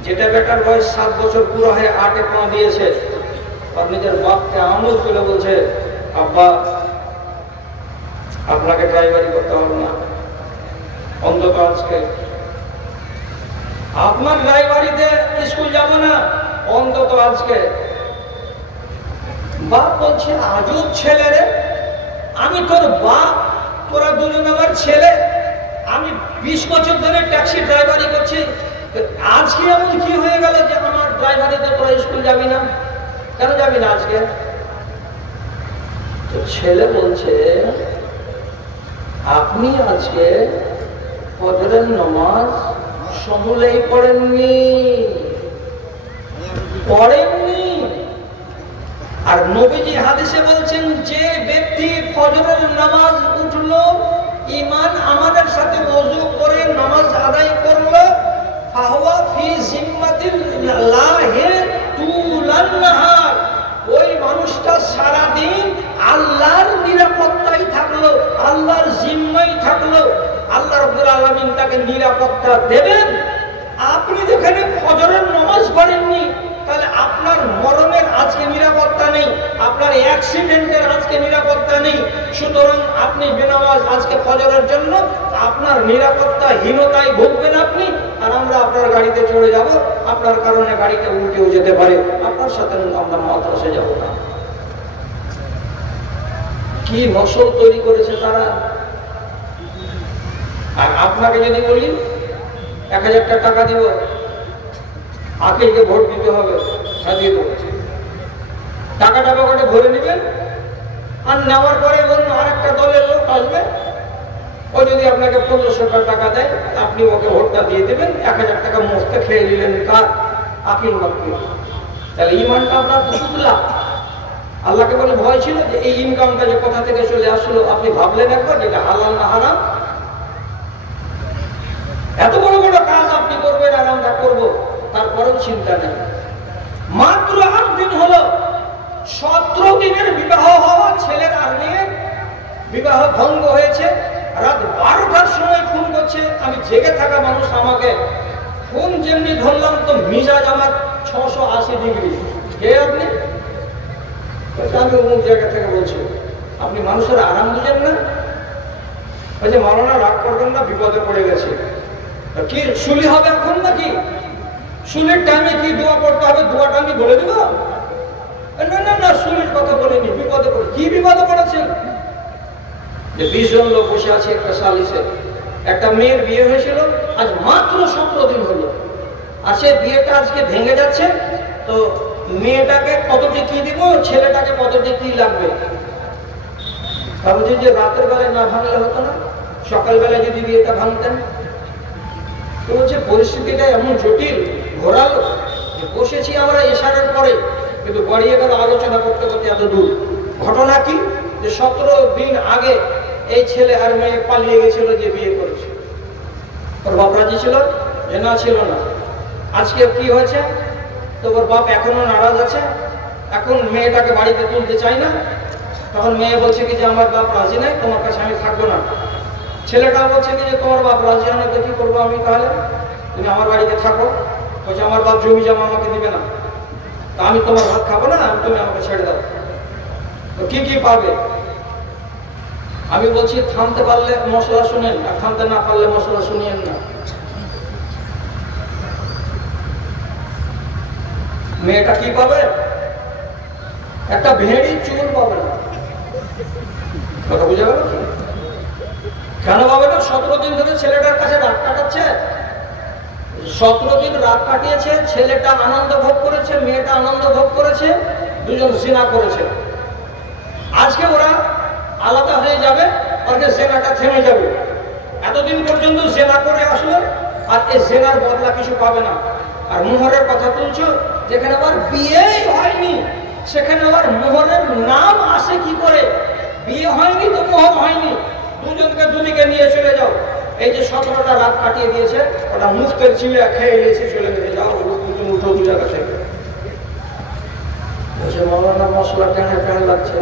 যেটা বেটার বয়স 7 বছর পুরো হয়ে 8-এ পা দিয়েছে, আর নিজের বাপকে আঙুল তুলে বলছে, আব্বা আপনাকে ড্রাইভারি করতে হবে না, অন্তত আজকে আপনার ড্রাইভারিতে স্কুল যাব না, অন্তত আজকে। বাপ বলছে, আজব ছেলে রে, আমি তোর বাপ, তোরা দুজন আমার ছেলে, আমি 20 বছর ধরে ট্যাক্সি ড্রাইভারি করছি, আজকে এমন কি হয়ে গেল যে আমার ড্রাইভারিতে তোরা স্কুল যাবি না? কেন যাবি না আজকে? তো ছেলে বলছে, আপনি আজকে ফজরের নামাজ সমূলেই পড়েননি। আর নবীজি হাদিসে বলছেন, যে ব্যক্তি ফজরের নামাজ উঠলো, ঈমান আমাদের সাথে ওযু করে নামাজ আদায় করলো, ফাহুয়া ফি জিম্মাতিল্লাহি তুলান নাহার, ওই মানুষটা সারা দিন আল্লাহর নিরাপত্তায় থাকলো, আল্লাহর জিম্মায় থাকলো, আল্লাহ রাব্বুল আলামিন তাকে নিরাপত্তা দেবেন। আপনি যেখানে ফজরের নামাজ পড়েননি, তাহলে আপনার মরণের আজকে নিরাপত্তা নেই, আপনার অ্যাক্সিডেন্টের আজকে নিরাপত্তা নেই। সুতরাং আপনি বেনামাজ আজকে ফজরের জন্য আপনার নিরাপত্তাহীনতায় ভুগবেন আপনি, আর আমরা আপনার গাড়িতে চড়ে যাব, আপনার কারণে গাড়িতে উল্টেও যেতে পারে, আপনার সাথে আমরা মাদ্রাসায় যাব না। কি নসল তৈরি করেছে তারা! আর আপনাকে যদি বলি 1000 টাকা দিব, আকিলকে ভোট দিতে হবে, দিয়ে দেবো, টাকাটা পকেটে ভরে নেবেন, আর নেওয়ার পরে অন্য আরেকটা দলের লোক আসবে, ও যদি আপনাকে 1500 টাকা দেয়, আপনি ওকে ভোটটা দিয়ে দেবেন, 1000 টাকা মুফতে খেয়ে নিলেন, কার? আকিল মাকিল। তাহলে ইমানটা আপনার শুধলা। আল্লাহকে বলে ভয় ছিল যে এই ইনকামটা যে কোথা থেকে চলে আসলো, আপনি ভাবলেন একবার যেটা হালাল না হারাম? এত বড় বড় কাজ আপনি করবেন আর আমরা করবো, তারপরেও চিন্তা নেই। মাত্র 8 দিন হলো, 17 দিনের বিবাহ হওয়া ছেলের আর মেয়ের বিবাহ ভঙ্গ হয়েছে। রাত 12টার সময় ফোন করছে, আমি জেগে থাকা মানুষ, আমাকে ফোন যেমনি ধরলাম তো মিজাজ আমার 680 ডিগ্রি। কে আপনি? আমি অমুক জায়গা থেকে বলছি। আপনি মানুষের আরাম বুঝেন না? ওই যে মাওলানা রাগ করবেন না, বিপদে পড়ে গেছে। কি শুলি হবে এখন নাকি? শুলির টাইমে কি দোয়া করতে হবে, দোয়াটা আমি বলে দিব? না না না, শুলির কথা বলিনি, বিপদে পড়ে। কি বিপদে পড়েছেন? যে 20 জন লোক বসে আছে একটা সালিসে, একটা মেয়ের বিয়ে হয়েছিল, আজ মাত্র 17 দিন হলো, আর সে বিয়েটা আজকে ভেঙে যাচ্ছে। তো মেয়েটাকে কতটি কি দিব, ছেলেটাকে কতটি কি লাগবে? ভাবছি যে রাতের বেলায় না ভাঙলে হতো না, সকালবেলায় যদি বিয়েটা ভাঙতেন। তো বলছে পরিস্থিতিটা এমন জটিল, ঘোরালো, বসেছি আমরা এশারের পরে, কিন্তু গড়িয়ে গেল আলোচনা করতে করতে এত দূর। ঘটনা কি? যে 17 দিন আগে এই ছেলে আর মেয়ে পালিয়ে গেছিল যে বিয়ে করেছে। ওর বাপ রাজি ছিল? যে না, ছিল না। আজকে কি হয়েছে? তো ওর বাপ এখনো নারাজ আছে, এখন মেয়েটাকে বাড়িতে তুলতে চাই না। তখন মেয়ে বলছে কি যে আমার বাপ রাজি নাই, তোমার কাছে আমি থাকবো না। ছেলেটা বলছে কি যে তোমার বাপ রাজি হয় না, তো কি করবো আমি তাহলে? তুমি আমার বাড়িতে থাকো। বলছে আমার বাপ জমি জমা আমাকে দিবে না, তা আমি তোমার ভাত খাবো না, তুমি আমাকে ছেড়ে দাও। তো কি কি পাবে? আমি বলছি থামতে পারলে মশলা শুনেন, আর থামতে না পারলে মশলা শুনিয়েন না। মেয়েটা কি পাবে? একটা ভেড়ি চুল পাবে না। কথা বুঝে গেল? কেন পাবে না? 17 দিন ধরে ছেলেটার কাছে রাত কাটাচ্ছে। 17 দিন রাত কাটিয়েছে, ছেলেটা আনন্দ ভোগ করেছে, মেয়েটা আনন্দ ভোগ করেছে, দুজন জিনা করেছে। আজকে ওরা আলাদা হয়ে যাবে, ওকে জেনাটা থেমে যাবে। এতদিন পর্যন্ত জেনা করে আসলো, আর এই জেনার বদলা কিছু পাবে না। আর মোহরের কথা তুলছো, যেখানে আবার বিয়েই হয়নি সেখানে আবার মোহরের নাম আসে কি করে? বিয়ে হয়নি তো মোহর হয়নি, দুজনকে দুদিকে নিয়ে চলে যাও। এই যে 17টা রাত কাটিয়ে দিয়েছে, ওটা মুফতের চিড়িয়া খেয়ে নিয়েছে, চলে গেছে, যাও তুমি উঠো দু জায়গা থেকে। বলছে মাওলানা মশলা কেন লাগছে?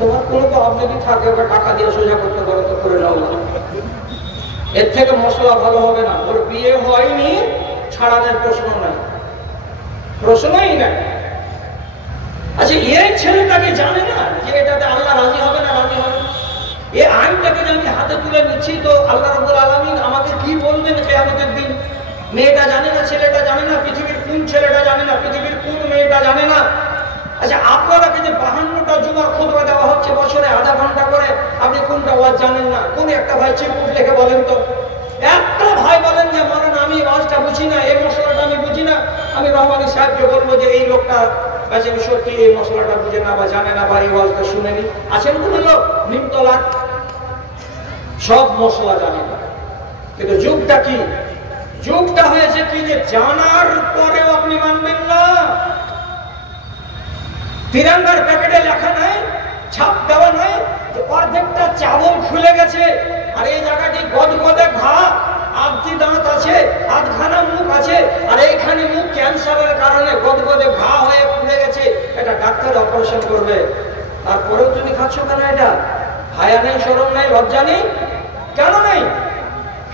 তোমার কোনো বাপ যদি থাকে, ওকে টাকা দিয়ে সোজা করতে পারো তো করে নাও। এর থেকে মশলা ভালো হবে না। ওর বিয়ে হয়নি, ছাড়ানোর প্রশ্ন নাই, প্রশ্নই নাই। আচ্ছা, এই ছেলেটাকে জানে না যে এটাতে আল্লাহ রাজি হবে না, রাজি হবে না? এই আইনটাকে আমি হাতে তুলে নিচ্ছি, তো আল্লাহ রাব্বুল আলামিন আমাকে কি বলবেন কিয়ামতের দিন? মেয়েটা জানে না, ছেলেটা জানে না, পৃথিবীর কোন ছেলেটা জানে না, পৃথিবীর কোন মেয়েটা জানে না। আচ্ছা, আপনারাকে যে 52টা জুমার খুতবা দেওয়া হচ্ছে বছরে আধা ঘন্টা করে, আপনি কোনটা ওয়াজ জানেন না? কোন একটা ভাই চিরকুট লিখে বলেন তো, একটা ভাই বলেন যে মানেন আমি ওয়াজটা বুঝি না, এই মশলাটা আমি বুঝি না। আমি রহমানী সাহেবকে বলবো যে এই লোকটা সত্যি এই মশলাটা বুঝে না বা জানে না, বা এই ওয়াজটা শুনেনি। আছেন কোন লোক? নিমতলা সব মশলা জানে না। কিন্তু যুগটা কি? যুগটা হয়েছে কি যে জানার পরেও আপনি মানবেন না। তিরঙ্গার প্যাকেটে লেখা নাই, ছাপ দেওয়া নাই, যে অর্ধেকটা চাবল খুলে গেছে, আর এই জায়গাটি গদগদে ঘা, আধটি দাঁত আছে, আধখানা মুখ আছে, আর এইখানে মুখ ক্যান্সারের কারণে গদগদে ঘা হয়ে ফুলে গেছে, এটা ডাক্তার অপারেশন করবে। তারপরেও তুমি খাচ্ছ কেন? এটা হায়া নেই, শরম নেই, লজ্জা নেই? কেন নেই?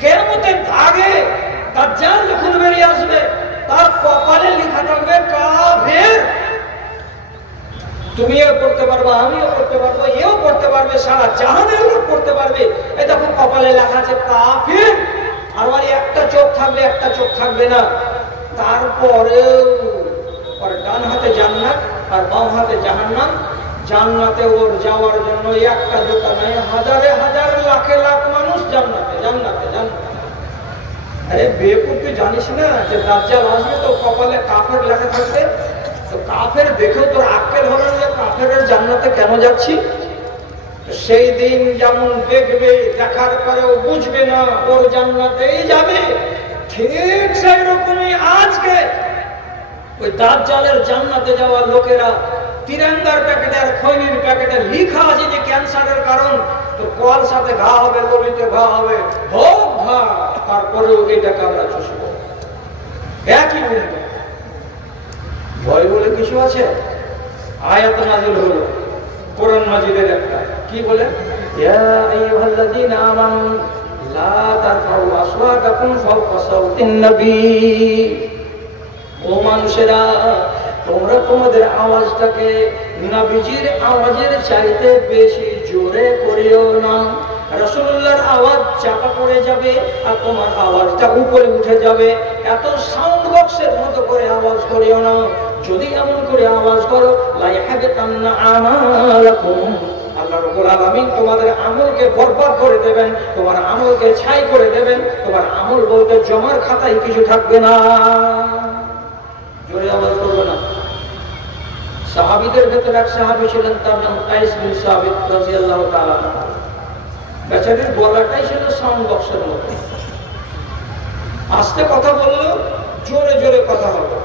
কিয়ামতের আগে দাজ্জাল যখন বেরিয়ে আসবে, তার কপালে লেখা থাকবে কাফের। তুমিও পড়তে পারবে, আমিও পড়তে পারবো, এও পড়তে পারবে, সারা জাহানের লোক পড়তে পারবে। এই দেখো কপালে লেখা আছে কাফের, আর ওর একটা চোখ থাকবে, একটা চোখ থাকবে না। তারপরেও ওর ডান হাতে জান্নাত আর বাম হাতে জাহান্নাম। জান্নাতে ওর যাওয়ার জন্য একটা দুটা নয়, হাজারে হাজার লাখে লাখ মানুষ জান্নাতে জান্নাতে জান্নাতে। আরে বেকুব, তুই জানিস না যে দাজ্জাল আসবে তো কপালে কাফের লেখা থাকবে? তো কাফের দেখেও তোর আক্কেল হলো না কাফেরের জান্নাতে কেন যাচ্ছি? সেই দিন যেমন দেখবে, দেখার পরেও বুঝবে না, ওর জান্নাতেই যাবে। ঠিক সেই রকমই আজকে ওই দাজ্জালের জান্নাতে যাওয়ার লোকেরা তিরঙ্গার প্যাকেটে আর খৈনির প্যাকেটে লেখা আছে যে ক্যান্সারের কারণ, তো কল সাথে ঘা হবে, ললিতে ঘা হবে, হোক ঘা, তারপরেও এটাকে আমরা চষব। একই বলবে ভয় বলে কিছু আছে? আয়াত নাযিল হলো কোরআন মাজিদের একটা, কি বলে? ইয়া আইয়ুহাল্লাযীনা আমানু লা তারফাউ আসওয়াতাকুম ফাওকা সাওতিন নবী। ও মানুষেরা, তোমরা তোমাদের আওয়াজটাকে নবীজির আওয়াজের চাইতে বেশি জোরে করিও না। রাসূলুল্লাহর আওয়াজ চাপা পড়ে যাবে আর তোমার আওয়াজটা উপরে উঠে যাবে। এত সাউন্ড বক্সের মতো করে আওয়াজ করিও না। যদি এমন করে আওয়াজ করো, লা ইয়াহবাতান্না আমালাকুম, আল্লাহ রাব্বুল আলামিন তোমাদের আমলকে বরবাদ করে দেবেন, তোমার আমলকে ছাই করে দেবেন। তোমার আমল বলতে জমার খাতায় কিছু থাকবে না। জোরে আওয়াজ করবে না। সাহাবীদের ভেতরে এক সাহাবী ছিলেন, তার নাম কায়েস বিন সাবিত রাদিয়াল্লাহু তাআলা। বেচারির গলাটাই ছিল সাউন্ড বক্সের মতো। আস্তে কথা বললো, জোরে জোরে কথা হবে,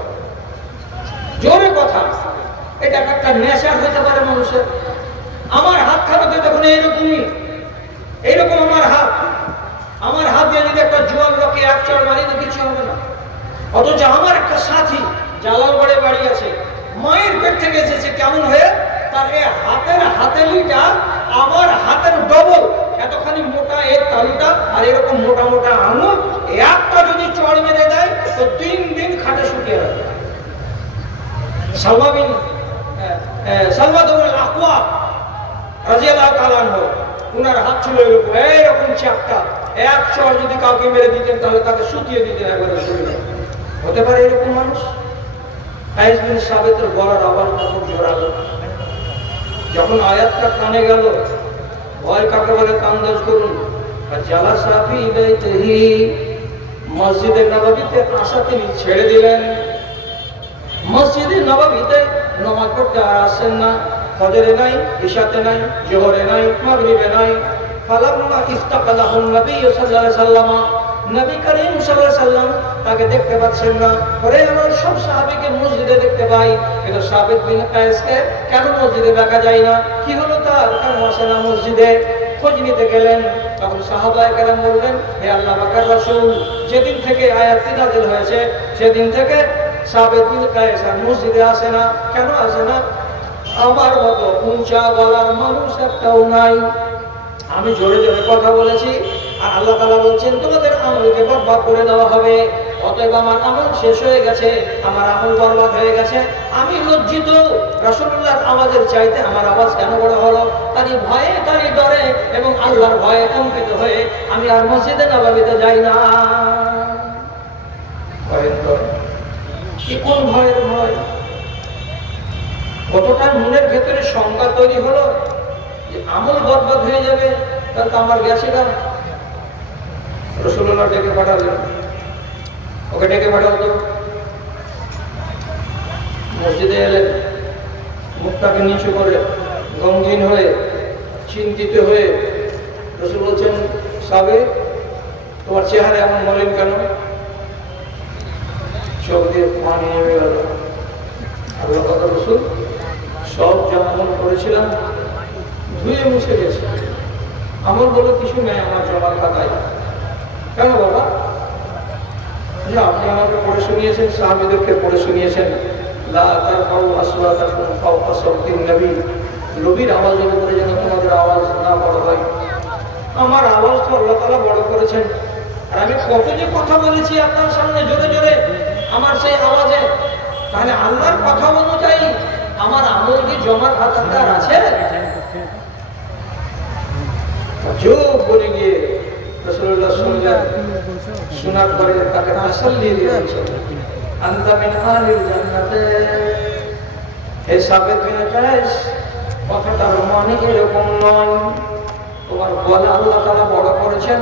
জোরে কথা। এটা একটা নেশা হতে পারে মানুষের। আমার হাত খারাপ তখন এইরকমই, এইরকম আমার হাত দিয়ে যদি একটা জোয়ান লোকে এক চড় মারি তো কিছু হবে না। অথচ আমার একটা সাথী জালালগড়ে বাড়ি আছে, মায়ের পেট থেকে এসেছে কেমন হয়ে, তার এই হাতের হাতেলিটা আমার হাতের ডবল, এতখানি মোটা এর তালুটা আর এরকম মোটা মোটা আঙুল, একটা যদি চড় মেরে দেয় তো 3 দিন খাটে শুকিয়ে যাবে। সালমা বিন আকওয়া রাদিয়াল্লাহু তাআলা আনহু, উনার হাত ছিল এরকম চ্যাপ্টা, এক চড় যদি কাউকে মেরে দিতেন তাহলে তাকে শুকিয়ে দিতেন একবারে শরীরে। হতে পারে এরকম মানুষ? কায়েস বিন সাবিতের গলার আওয়াজ খুব জোরালো। যখন আয়াতটা কানে গেল, ভয় কাকে বলে আন্দাজ করুন। জালাসা ফি বাইতিহি, মসজিদে নববীতে আসা তিনি ছেড়ে দিলেন। মসজিদে নববীতে নামাজ পড়তে আর আসেন না। ফজরে নাই, ইশাতে নাই, জোহরে নাই, মাগরিবে নাই। ফালাম্মা ইফতাকালাহুন নবী সাল্লাল্লাহু আলাইহি ওয়াসাল্লাম, নবী করিম সাল্লাল্লাহু আলাইহি ওয়াসাল্লাম তাকে দেখতে পাচ্ছেন না। পরে আমরা সব সাহাবীকে মসজিদে দেখতে পাই, কিন্তু সাবিত বিন কায়েসকে কেন মসজিদে দেখা যায় না? কি হলো তার? কেন আসে না মসজিদে? খোঁজ নিতে গেলেন। তখন সাহাবায়ে কেরাম বললেন, হে আল্লাহ পাকের রাসূল, যেদিন থেকে আয়াতটি নাযিল হয়েছে সেদিন থেকে সাবিত বিন কায়েস মসজিদে আসে না। কেন আসে না? আমার মতো উঁচা গলার মানুষ একটাও নাই। আমি জোরে জোরে কথা বলেছি আর আল্লাহ তাআলা বলছেন তোমাদের আমলকে বরবাদ করে দেওয়া হবে। অতএব আমার আমল শেষ হয়ে গেছে, আমার আমল বরবাদ হয়ে গেছে। আমি লজ্জিত, রাসূলুল্লাহর আওয়াজের চাইতে আমার আওয়াজ কেন বড় হলো? তারই ভয়ে, তারই ডরে এবং আল্লাহর ভয়ে কম্পিত হয়ে আমি আর মসজিদে নববীতে যাই না। ভয়ের ভয়, কি কোন ভয়ের ভয়? কতটা মনের ভেতরে শঙ্কা তৈরি হলো যে আমল বরবাদ হয়ে যাবে, তাহলে তো আমার গেছে না। রাসূলুল্লাহ ডেকে পাঠালেন, ওকে ডেকে পাঠালো। মসজিদে এলেন, মুখটাকে নিচু করে, গমগীন হয়ে, চিন্তিত হয়ে। রাসূল বলছেন, সাবিত, তোমার চেহারা এমন মলিন কেন? চোখ দিয়ে পানি নেমে গেল। আল্লাহ পাক রাসূল সব যা আমল করেছিলাম ধুয়ে মুছে গেছে। আমল বলে কিছু নেই আমার জমার খাতায়। কেন বাবা? যে আপনি আমাকে পড়ে শুনিয়েছেন, সাহাবীদেরকে পড়ে শুনিয়েছেন, লা তারফাউ আসওয়াতাকুম ফাওকা সাওতিন নবী, নবীর আওয়াজের উপরে যেন তোমাদের আওয়াজ না বড় হয়। আমার আওয়াজ তো আল্লাহ তাআলা বড় করেছেন, আর আমি কত যে কথা বলেছি আপনার সামনে জোরে জোরে আমার সেই আওয়াজে। তাহলে আল্লাহর কথা অনুযায়ী আমার আমল কি জমার খাতাতে আছে? যোগ বলে গিয়ে রাসূলুল্লাহ শুনলেন, শোনার পরে তাকে তাসাল্লি দিয়েছেন, আনতা মিন আহলিল জান্নাতে। হে সাবিত বিন কায়েস, কথাটার মানে এরকম নয়। তোমার গলা আল্লাহ তাআলা বড় করেছেন।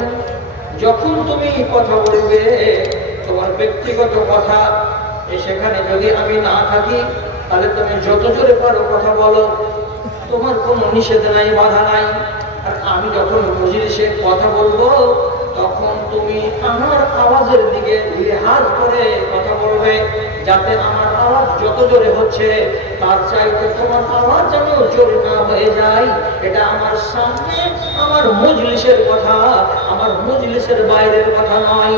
যখন তুমি কথা বলবে, তোমার ব্যক্তিগত কথা, সেখানে যদি আমি না থাকি তাহলে তুমি যত জোরে পারো কথা বলো, তোমার কোনো নিষেধ নাই, বাধা নাই। আর আমি যখন মজলিসে কথা বলবো তখন তুমি আমার আওয়াজের দিকে লিহাজ করে কথা বলবে, যাতে আমার আওয়াজ যত জোরে হচ্ছে তার চাইতে তোমার আওয়াজ যেন জোরে না হয়ে যায়। এটা আমার সামনে আমার মজলিসের কথা, আমার মজলিসের বাইরের কথা নয়।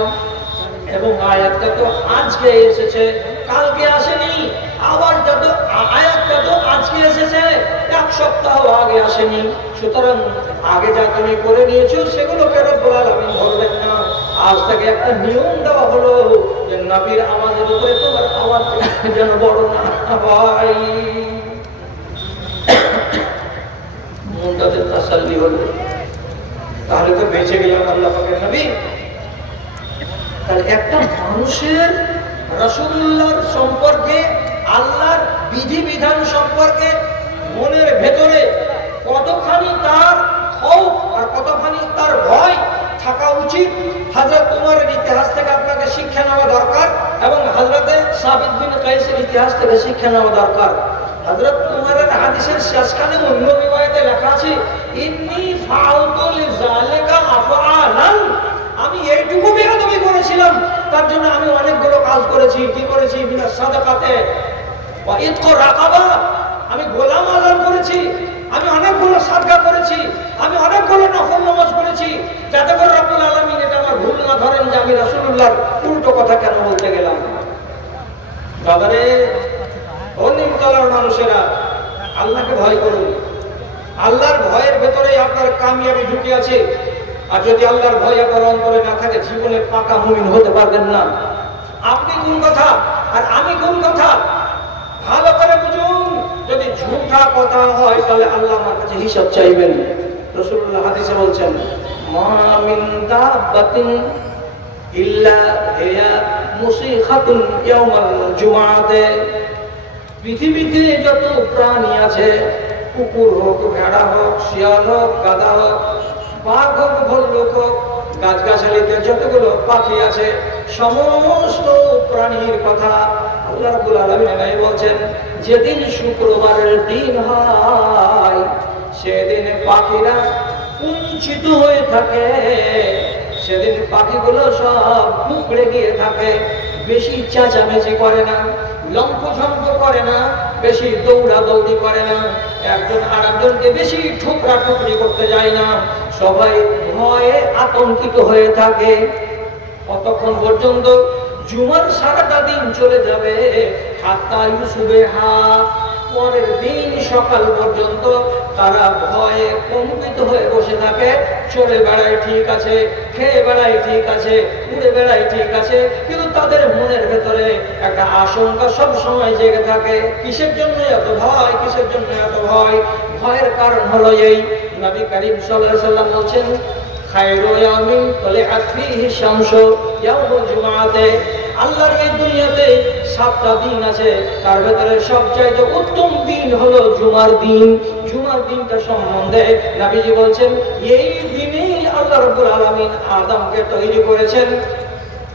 এবং আয়াতটা তো আজকে এসেছে, কালকে আসেনি। আওয়াজটা তো আয়াতটা তো আজকে এসেছে, এক সপ্তাহ আগে আসেনি। সুতরাং আগে যা তুমি করে নিয়েছো সেগুলোকে রব্বুল আলামিন ধরবেন না। আজ থেকে একটা নিয়ম দেওয়া হলো যে নবীর আওয়াজের উপরে তোমার আওয়াজ যেন বড় না হয়। মনটাতে তাসাল্লি হলো, তাহলে তো বেঁচে গেলাম আল্লাহ পাকের নবী। তাহলে একটা মানুষের রাসূলুল্লাহর সম্পর্কে, আল্লাহর বিধিবিধান সম্পর্কে মনের ভেতরে কতখানি তার খৌফ আর কতখানি তার ভয় থাকা উচিত, হযরত উমরের ইতিহাস থেকে আপনাকে শিক্ষা নেওয়া দরকার এবং হযরতে সাবিত বিন কায়েসের ইতিহাস থেকে শিক্ষা নেওয়া দরকার। হযরত উমরের হাদিসের শেষখানে অন্য রিওয়ায়াতে লেখা আছে, ইন্নী ফাআলতু লিযালিকা আফআলান, আমি এইটুকু বেয়াদবি করেছিলাম, তার জন্য আমি অনেকগুলো কাজ করেছি। কি করেছি? মিনাস সাদাকাতে ওয়া ইতক রাকাবা, আমি গোলাম আযাদ করেছি, আমি অনেকগুলো সাদকা করেছি, আমি অনেকগুলো নফল নামাজ পড়েছি, যাতে করে রব্বুল আলামিন এটা আমার ভুল না ধরেন যে আমি রাসূলুল্লাহর উল্টো কথা কেন বলতে গেলাম। বাবারে, অনিমতলার মানুষেরা আল্লাহকে ভয় করুন। আল্লাহর ভয়ের ভেতরেই আপনার কামিয়াবি ঢুকে আছে। আর যদি আল্লাহর ভয় আপনার অন্তরে না থাকে, জীবনে পাকা মুমিন হতে পারবেন না। আপনি কোন কথা আর আমি কোন কথা ভালো করে বুঝুন। যদি ঝুঠা কথা হয় তাহলে আল্লাহ আমার কাছে হিসাব চাইবেন। রাসূলুল্লাহ হাদিসে বলছেন, মা মিন দাব্বাতিন ইল্লা হিয়া মুসিখাতুন ইয়াউমাল জুমআতে, পৃথিবীতে যত প্রাণী আছে, কুকুর হোক, ভেড়া হোক, শিয়াল হোক, গাধা হোক, বাঘ হোক, ভাল্লুক হোক, গাছগাছালিতে যতগুলো পাখি আছে, সমস্ত প্রাণীর কথা আল্লাহ রাব্বুল আলামিন বলছেন, যেদিন শুক্রবারের দিন হয় সেদিন পাখিরা কুঞ্চিত হয়ে থাকে, সেদিন পাখিগুলো সব টুকরে গিয়ে থাকে, বেশি চেঁচামেচি করে না, লম্ফঝম্প করে না, বেশি দৌড়াদৌড়ি করে না, একজন আরেকজনকে বেশি ঠুকরা ঠুকরি করতে যায় না, সবাই ভয়ে আতঙ্কিত হয়ে থাকে। কতক্ষণ পর্যন্ত? জুমার সারাটা দিন চলে যাবে, হাত্তা ইউসুবিহা, পরের দিন সকাল পর্যন্ত তারা ভয়ে কম্পিত হয়ে বসে থাকে। চলে বেড়ায় ঠিক আছে, খেয়ে বেড়ায় ঠিক আছে, উড়ে বেড়ায় ঠিক আছে, কিন্তু তাদের মনের ভেতরে একটা আশঙ্কা সব সময় জেগে থাকে। কিসের জন্য এত ভয়? কিসের জন্য এত ভয়? ভয়ের কারণ হলো এই, নবী করিম সাল্লাল্লাহু আলাইহি ওয়াসাল্লাম বলেন, খায়রু ইয়ামিন তালিআত ফীহি শামসু ইয়াউমুল জুমআতে, আল্লাহর এই দুনিয়াতে 7টা দিন আছে, তার ভেতরে সবচাইতে উত্তম দিন হলো জুমার দিন। জুমার দিনটা সম্বন্ধে নবীজি বলছেন, এই দিনেই আল্লাহ রাব্বুল আলামিন আদমকে তৈরি করেছেন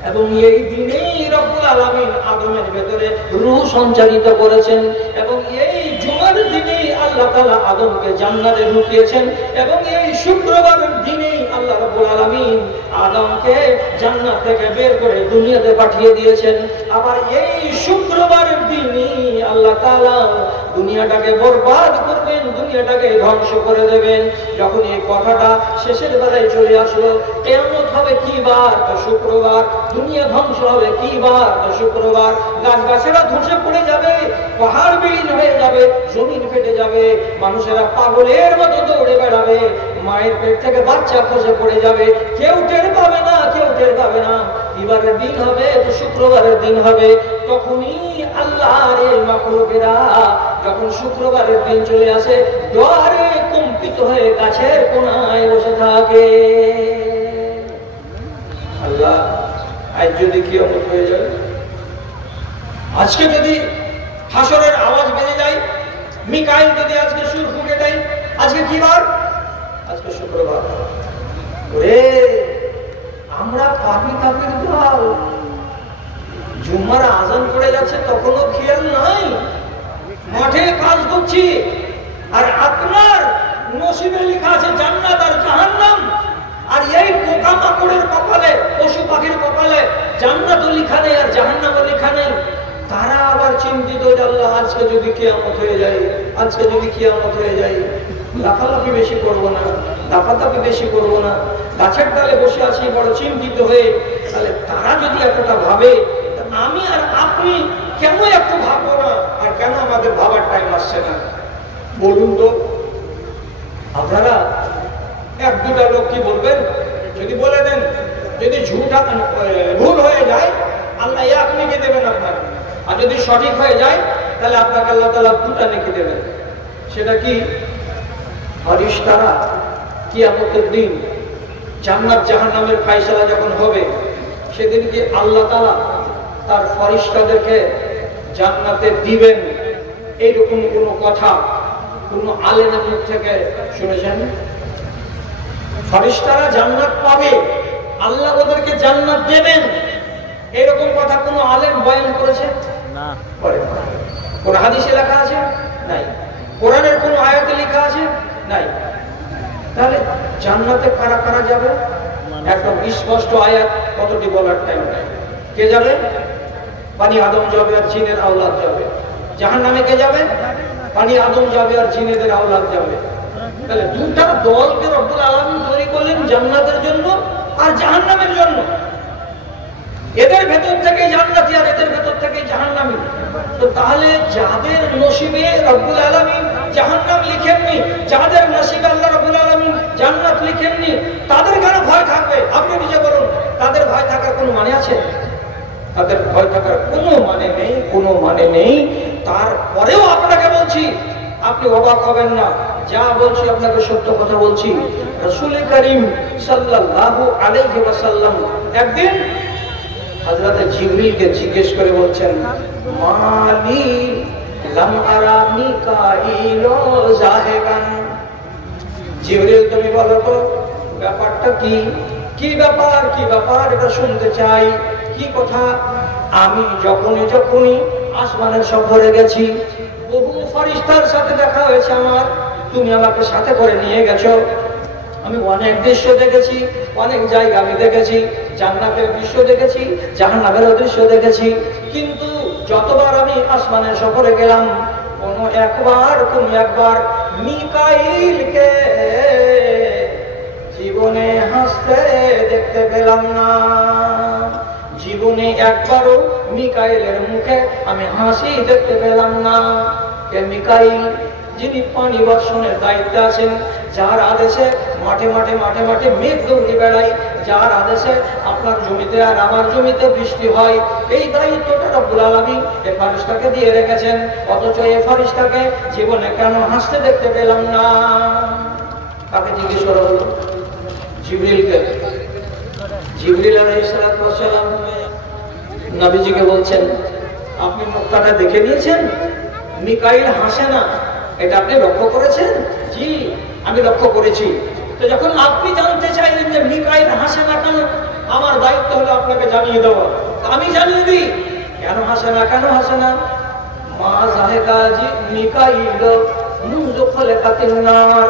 এবং এই দিনেই রব্বুল আলামিন আদমের ভেতরে রূহ সঞ্চারিত করেছেন এবং এই জুমার দিনেই আল্লাহ তাআলা আদমকে জান্নাতে ঢুকিয়েছেন এবং এই শুক্রবারের দিনেই আল্লাহ রাব্বুল আলামিন আদমকে জান্নাত থেকে বের করে দুনিয়াতে পাঠিয়ে দিয়েছেন। আবার এই শুক্রবারের দিনই আল্লাহ তাআলা দুনিয়াটাকে বরবাদ করবেন, দুনিয়াটাকে ধ্বংস করে দেবেন। যখন এই কথাটা শেষের বেলায় চলে আসলো, কিয়ামত হবে কি বার? তো শুক্রবার। দুনিয়া ধ্বংস হবে কি বার? তো শুক্রবার। গাছগাছরা ধসে পড়ে যাবে, পাহাড় বিলীন হয়ে যাবে, জমিন ফেটে যাবে, মানুষেরা পাগলের মতো দৌড়ে বেড়াবে, মায়ের পেট থেকে বাচ্চা খসে পড়ে যাবে, কেউ টের পাবে না, কেউ টের পাবে না। এবারের দিন হবে তো শুক্রবারের দিন হবে। তখনই আল্লাহর এই মাখলুকেরা যখন শুক্রবারের দিন চলে আসে, ডরে কম্পিত হয়ে গাছের কোনায় বসে থাকে। আল্লাহ, আজ যদি কিয়ামত হয়ে যায়, আজকে যদি হাসরের আওয়াজ বেজে যায়, মিকাইল যদি আজকে সুর ফুঁকে দেয়, আজকে কি বার? আজকে শুক্রবার। ওরে, আমরা পাপি তাপির দল, জুম্মার আজান পড়ে যাচ্ছে তখনও খেয়াল নাই, মাঠে কাজ করছি, আর আপনার নসিবে লেখা আছে জান্নাত আর জাহান্নাম, আর এই পোকামাকড়ের কপালে, পশু পাখির কপালে জান্নাতও লেখা নেই আর জাহান্নামও লেখা নেই। তারা আবার চিন্তিত যে আল্লাহ আজকে যদি কিয়ামত হয়ে যায়, আজকে যদি কিয়ামত হয়ে যায়, লাফালাফি বেশি করবো না, লাফাতাফি বেশি করবো না, গাছের ডালে বসে আছি বড় চিন্তিত হয়ে। তাহলে তারা যদি এতটা ভাবে, আমি আর আপনি কেন একটু ভাববো না? আর কেন আমাদের ভাবার টাইম আসছে না বলুন তো? আপনারা এক দুটা লোক কি বলবেন? যদি বলে দেন, যদি ভুল হয়ে যায় আল্লাহ এক নেকি দেবেন আপনাকে, আর যদি সঠিক হয়ে যায় তাহলে আপনাকে আল্লাহ তাআলা দুটা নেকি দেবেন। সেটা কি? ফেরেশতারা কিয়ামতের দিন জান্নাত জাহান্নামের ফয়সালা যখন হবে, সেদিন কি আল্লাহ তাআলা তার ফেরেশতাদেরকে জান্নাতে দিবেন, এইরকম কোনো কথা কোন আলেমের মুখ থেকে শুনেছেন? ফেরেশতারা জান্নাত পাবে, আল্লাহ ওদেরকে জান্নাত দেবেন, এরকম কথা কোন আলেম বয়ান করেছে? না। কোন হাদিসে লেখা আছে? নাই। কোরআনের কোন আয়াতে লেখা আছে? নাই। তাহলে জান্নাতে কারা কারা যাবে? একদম স্পষ্ট আয়াত, কতটি বলার টাইম নাই। কে যাবে? বানি আদম যাবে আর জিনের আওলাদ যাবে। জাহান্নামে কে যাবে? বানি আদম যাবে আর জিনেদের আওলাদ যাবে। তাহলে দুটা দলকে রব্বুল আলামিন তৈরি করলেন জান্নাতের জন্য আর জাহান্নামের জন্য। এদের ভেতর থেকে জান্নাতি আর এদের ভেতর থেকে জাহান্নামী। তো তাহলে যাদের নসিবে রব্বুল আলামিন জাহান্নাম লিখেননি, যাদের নসিবে আল্লাহ রব্বুল আলামিন জান্নাত লিখেননি, তাদের কেন ভয় থাকবে? আপনি নিজে বলুন, তাদের ভয় থাকার কোনো মানে আছে? তাদের ভয় থাকার কোনো মানে নেই, কোনো মানে নেই। তারপরেও আপনাকে বলছি, আপনি অবাক হবেন না, যা বলছি আপনাকে সত্য কথা বলছি। রাসূল করিম সাল্লাল্লাহু আলাইহি ওয়াসাল্লাম একদিন হযরত জিবরিলকে জিজ্ঞেস করে বলছেন, মালি লাম আরা মিকাইল জাহেবান। জিবরিল তুমি বলো তো ব্যাপারটা কি? কি ব্যাপার, কি ব্যাপার, এটা শুনতে চাই। কি কথা? আমি যখনই আসমানের সফরে গেছি, বহু ফেরেশতার সাথে দেখা হয়েছে আমার, তুমি আমাকে সাথে করে নিয়ে গেছো। আমি অনেক দৃশ্য দেখেছি, অনেক জায়গা আমি দেখেছি, জান্নাতের দৃশ্য দেখেছি, জাহান্নামের দৃশ্য দেখেছি, কিন্তু যতবার আমি আসমানের সফরে গেলাম, কোনো একবার মিকাইলকে জীবনে হাসতে দেখতে পেলাম না। জীবনে একবারও মিকাইলের মুখে আমি হাসি দেখতে পেলাম না। কে মিকাইল? যিনি পানি বর্ষণের দায়িত্বে আছেন, যার আদেশে মাঠে মাঠে মেঘ দৌড়ে বেড়ায়, যার আদেশে আপনার জমিতে আর আমার জমিতে বৃষ্টি হয়, এই দায়িত্বটা রব্বুল আলামিন এই ফেরেশতাকে দিয়ে রেখেছেন। অথচ এই ফেরেশতাকে জীবনে কেন হাসতে দেখতে পেলাম না? তাকে জিজ্ঞেস করা হলো জিবরিলকে। জিবরিল আলাইহিস সালাম নবীজিকে বলছেন, আপনি মুক্তাটা দেখে নিয়েছেন? মিকাইল হাসে না, এটা আপনি লক্ষ্য করেছেন? জি, আমি লক্ষ্য করেছি। তো যখন আপনি জানতে চাইলেন যে মিকাইল হাসে না কেন, আমার দায়িত্ব হলো আপনাকে জানিয়ে দেওয়া। আমি জানিয়ে দিই কেন হাসে না, কেন হাসে না। মা জাহেকা জি মিকাইল মুযু খলাকাতিন নার।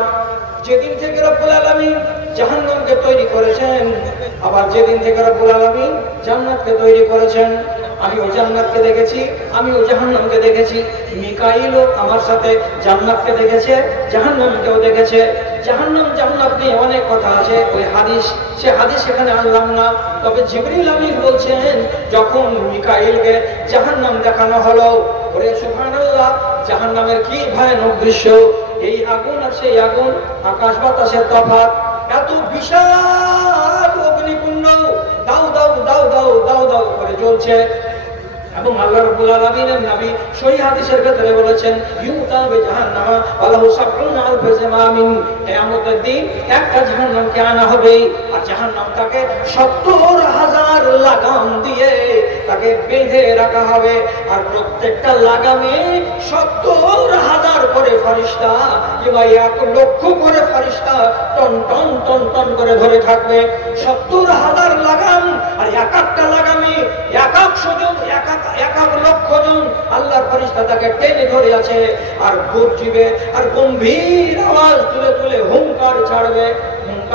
যেদিন থেকে রব্বুল আলামিন জাহান্নামকে তৈরি করেছেন, আবার যেদিন থেকে রব্বুল আলামিন জান্নাতকে তৈরি করেছেন, আমি ওই জান্নাতকে দেখেছি, আমি ওই জাহান্নামকে দেখেছি। মিকাইলও আমার সাথে জান্নাতকে দেখেছে, জাহান্নামকেও দেখেছে। জাহান্নাম জান্নাত নিয়ে অনেক কথা আছে, ওই হাদিস, সে হাদিস এখানে আনলাম না। তবে জিবরিল আমিন বলছেন, যখন মিকাইলকে জাহান্নাম দেখানো হলো, ওরে সুবহানাল্লাহ, জাহান্নামের কি ভয়ানক দৃশ্য! এই আগুন আর সেই আগুন, আকাশ বাতাসের তফাৎ। এত বিশাল অগ্নিকুণ্ড দাউ দাউ দাউ দাউ দাউ দাউ করে জ্বলছে। এবং আল্লাহ রাব্বুল আলামিনের নবী সহিহ হাদিসের ভিতরে বলেছেন, ইউতা বিজাহান্নাম ওয়ালাহু সাবউনা আলফ জামামিন। কিয়ামতের দিন একটা জাহান্নামকে আনা হবে, আর জাহান্নামটাকে ৭০,০০০ লাগাম দিয়ে তাকে বেঁধে রাখা হবে। আর প্রত্যেকটা লাগামে ৭০,০০০ করে ফেরেশতা কিংবা ১,০০,০০০ করে ফেরেশতা টন টন টন টন করে ধরে থাকবে। ৭০,০০০ লাগাম, আর এক একটা লাগামে ১,০০০ জন, ১,০০০,০০০ জন আল্লাহর ফেরেশতা তাকে টেনে ধরে আছে। আর গর্জিবে, আর গম্ভীর আওয়াজ তুলে তুলে হুঙ্কার ছাড়বে।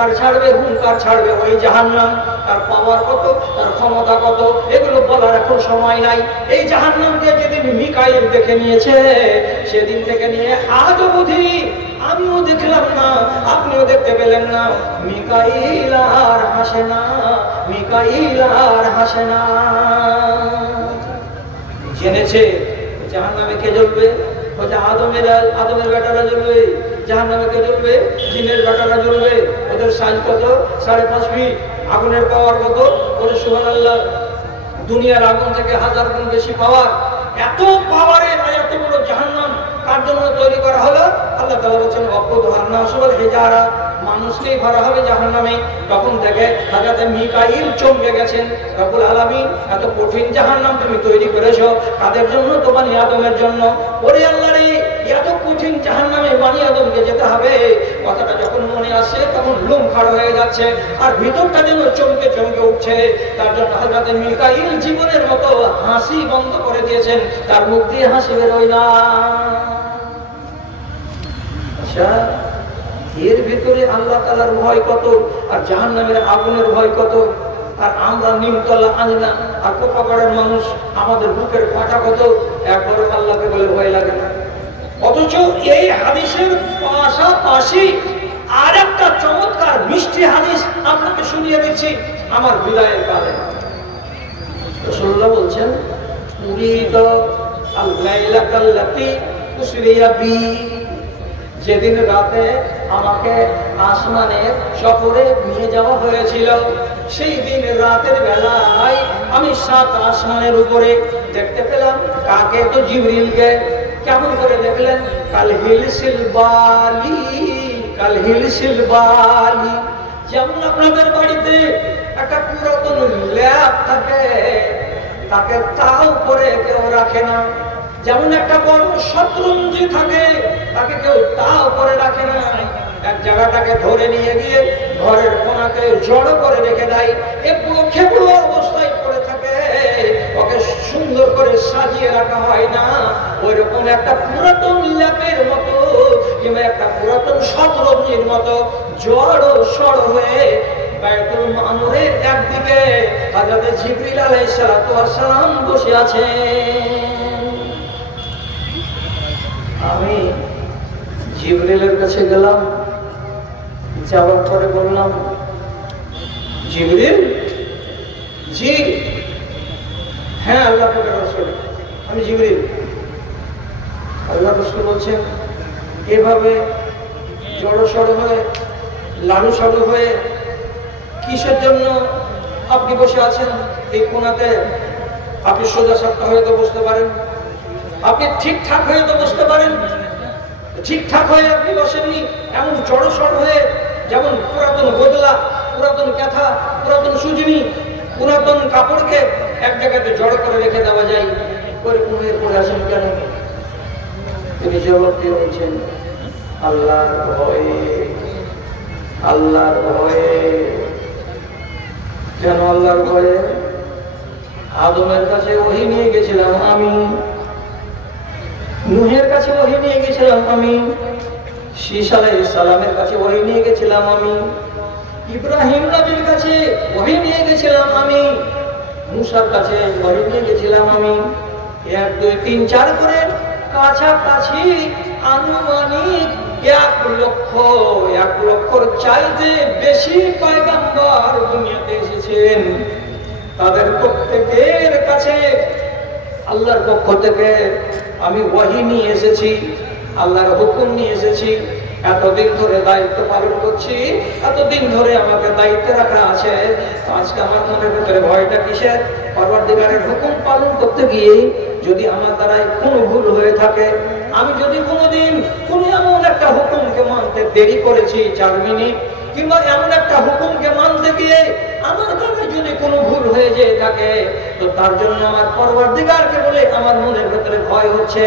হুঙ্কার ছাড়বে ওই জাহান্নাম। তার পাওয়ার কত, তার ক্ষমতা কত, এগুলো বলার এখন সময় নাই। এই জাহান্নামকে যেদিন মিকাইল দেখে নিয়েছে, সেদিন থেকে নিয়ে আজ অবধি আমিও দেখলাম না, আপনিও দেখতে পেলেন না, মিকাইল আর হাসে না, মিকাইল আর হাসে না। জেনেছে জাহান্নামে কে জ্বলবে? আদমের বেটারা জ্বলবে। জাহান্নামে কে জ্বলবে? জিনের বেটারা জ্বলবে। ওদের সাইজ কত? 5.5 ফিট। আগুনের পাওয়ার কত? ওদের সুবহানাল্লাহ, দুনিয়ার আগুন থেকে 1000 গুণ বেশি পাওয়ার। এত পাওয়ারের এত বড় জাহান্নাম কার জন্য তৈরি করা হলো? আল্লাহ তাআলা বলেছেন ওয়াকুদুহা আন-নাসু ওয়াল হিজারা, মানুষকেই ভরা হবে জাহান্নামে। তখন থেকে হযরত মিকাইল চমকে গেছেন, রব্বুল আলামিন এত কঠিন জাহান্নাম তুমি তৈরি করেছো কাদের জন্য? তো বনি আদমের জন্য। ওরে আল্লাহ রে, এত কঠিন জাহান্নামে বনি আদমকে যেতে হবে, কথাটা যখন মনে আসে তখন লোম খাড়া হয়ে যাচ্ছে আর ভিতরটা যেন চমকে চমকে উঠছে। তার জন্য হযরত মিকাইল জীবনের মতো হাসি বন্ধ করে দিয়েছেন, তার মুখ দিয়ে হাসি বেরোয় না। আচ্ছা, এর ভিতরে আল্লাহ তাআলার ভয় কত আর জাহান্নামের আগুনের ভয় কত? আর আমরা নিমতলা আঞ্জনা আর কোপাগড়ের মানুষ, আমাদের বুকের কাঁটা কত? একবারও আল্লাহকে বলে ভয় লাগে না। অথচ এই হাদিসের পাশাপাশি আর একটা চমৎকার মিষ্টি হাদিস আপনাকে শুনিয়ে দিচ্ছি আমার বিদায়ের কালে। রাসূলুল্লাহ বলছেন, উরিদা আল-লাইলাতাল্লাতী উসরিয়া বি, যেদিন রাতে আমাকে আসমানের সফরে নিয়ে যাওয়া হয়েছিল, সেই দিন রাতের বেলায় আমি 7 আসমানের উপরে দেখতে পেলাম কাকে? তো জিবরিলকে। কেমন করে দেখলেন? কাল হিলসিল বালি, কাল হিলসিল বালি। যেমন আপনাদের বাড়িতে একটা পুরাতন ল্যাপ থাকে, তাকে তাও করে কেউ রাখে না। যেমন একটা বড় শতরঞ্জি থাকে, তাকে কেউ তাও করে রাখে না, এক জায়গাটাকে ধরে নিয়ে গিয়ে ঘরের কোনাতে জড়ো করে রেখে দেয়। এ পুরো খেপুড়ো অবস্থায় পড়ে থাকে, ওকে সুন্দর করে সাজিয়ে রাখা হয় না। ওই রকম একটা পুরাতন ল্যাপের মতো কিংবা একটা পুরাতন শতরঞ্জির মতো জড়ো সড়ো হয়ে বাইতুল মামুরের একদিকে হযরত জিবরিল আলাইহিস সালাম বসে আছেন। আমি জিবরিলের কাছে গেলাম, যাওয়ার পরে বললাম, জিবরিল, জি হ্যাঁ আল্লাহ পাকের রাসূল, আমি জিবরিল। আল্লাহ রাসূল বলছেন, এভাবে জড়সড় হয়ে লাড়ুসাড়ু হয়ে কিসের জন্য আপনি বসে আছেন এই কোণাতে? আপনি সোজা সাপটা হয়ে তো বসতে পারেন, আপনি ঠিকঠাক হয়ে তো বসতে পারেন, ঠিকঠাক হয়ে আপনি বসেননি। এমন জড়সড় হয়ে, যেমন পুরাতন গোদলা, পুরাতন ক্যাথা, পুরাতন সুজনি, পুরাতন কাপড়কে এক জায়গাতে জড়ো করে রেখে দেওয়া যায়, ওরকম হয়ে পড়ে আসেন কেন? তিনি জবাব দিয়ে বলছেন, আল্লাহর ভয়ে, আল্লাহর ভয়ে। কেন আল্লাহর ভয়ে? আদমের কাছে ওহী নিয়ে গেছিলাম আমি, নূহের কাছে ওহী নিয়ে গেছিলাম আমি, শীশ আলাইহিস সালামের কাছে ওহী নিয়ে গেছিলাম আমি, ইব্রাহিম নবীর কাছে ওহী নিয়ে গেছিলাম আমি, মুসার কাছে ওহী নিয়ে গেছিলাম আমি। 1, 2, 3, 4 করে কাছাকাছি আনুমানিক 1 লক্ষর চাইতে বেশি পয়গম্বর দুনিয়াতে এসেছেন। তাদের প্রত্যেকের কাছে আল্লাহর পক্ষ থেকে আমি ওহী নিয়ে এসেছি, আল্লাহর হুকুম নিয়ে এসেছি। এতদিন ধরে দায়িত্ব পালন করছি, এতদিন ধরে আমাকে দায়িত্বে রাখা আছে। আজকে আমার মনের ভিতরে ভয়টা কিসের? পরওয়ারদিগারের হুকুম পালন করতে গিয়ে যদি আমার দ্বারাই কোনো ভুল হয়ে থাকে, আমি যদি কোনোদিন কোনো এমন একটা হুকুমকে মানতে দেরি করেছি 4 মিনিট, কিংবা এমন একটা হুকুমকে মানতে গিয়ে আমার দ্বারা যদি কোনো ভুল হয়ে যেয়ে থাকে, তো তার জন্য আমার পরওয়ারদিগারকে বলে আমার মনের ভেতরে ভয় হচ্ছে।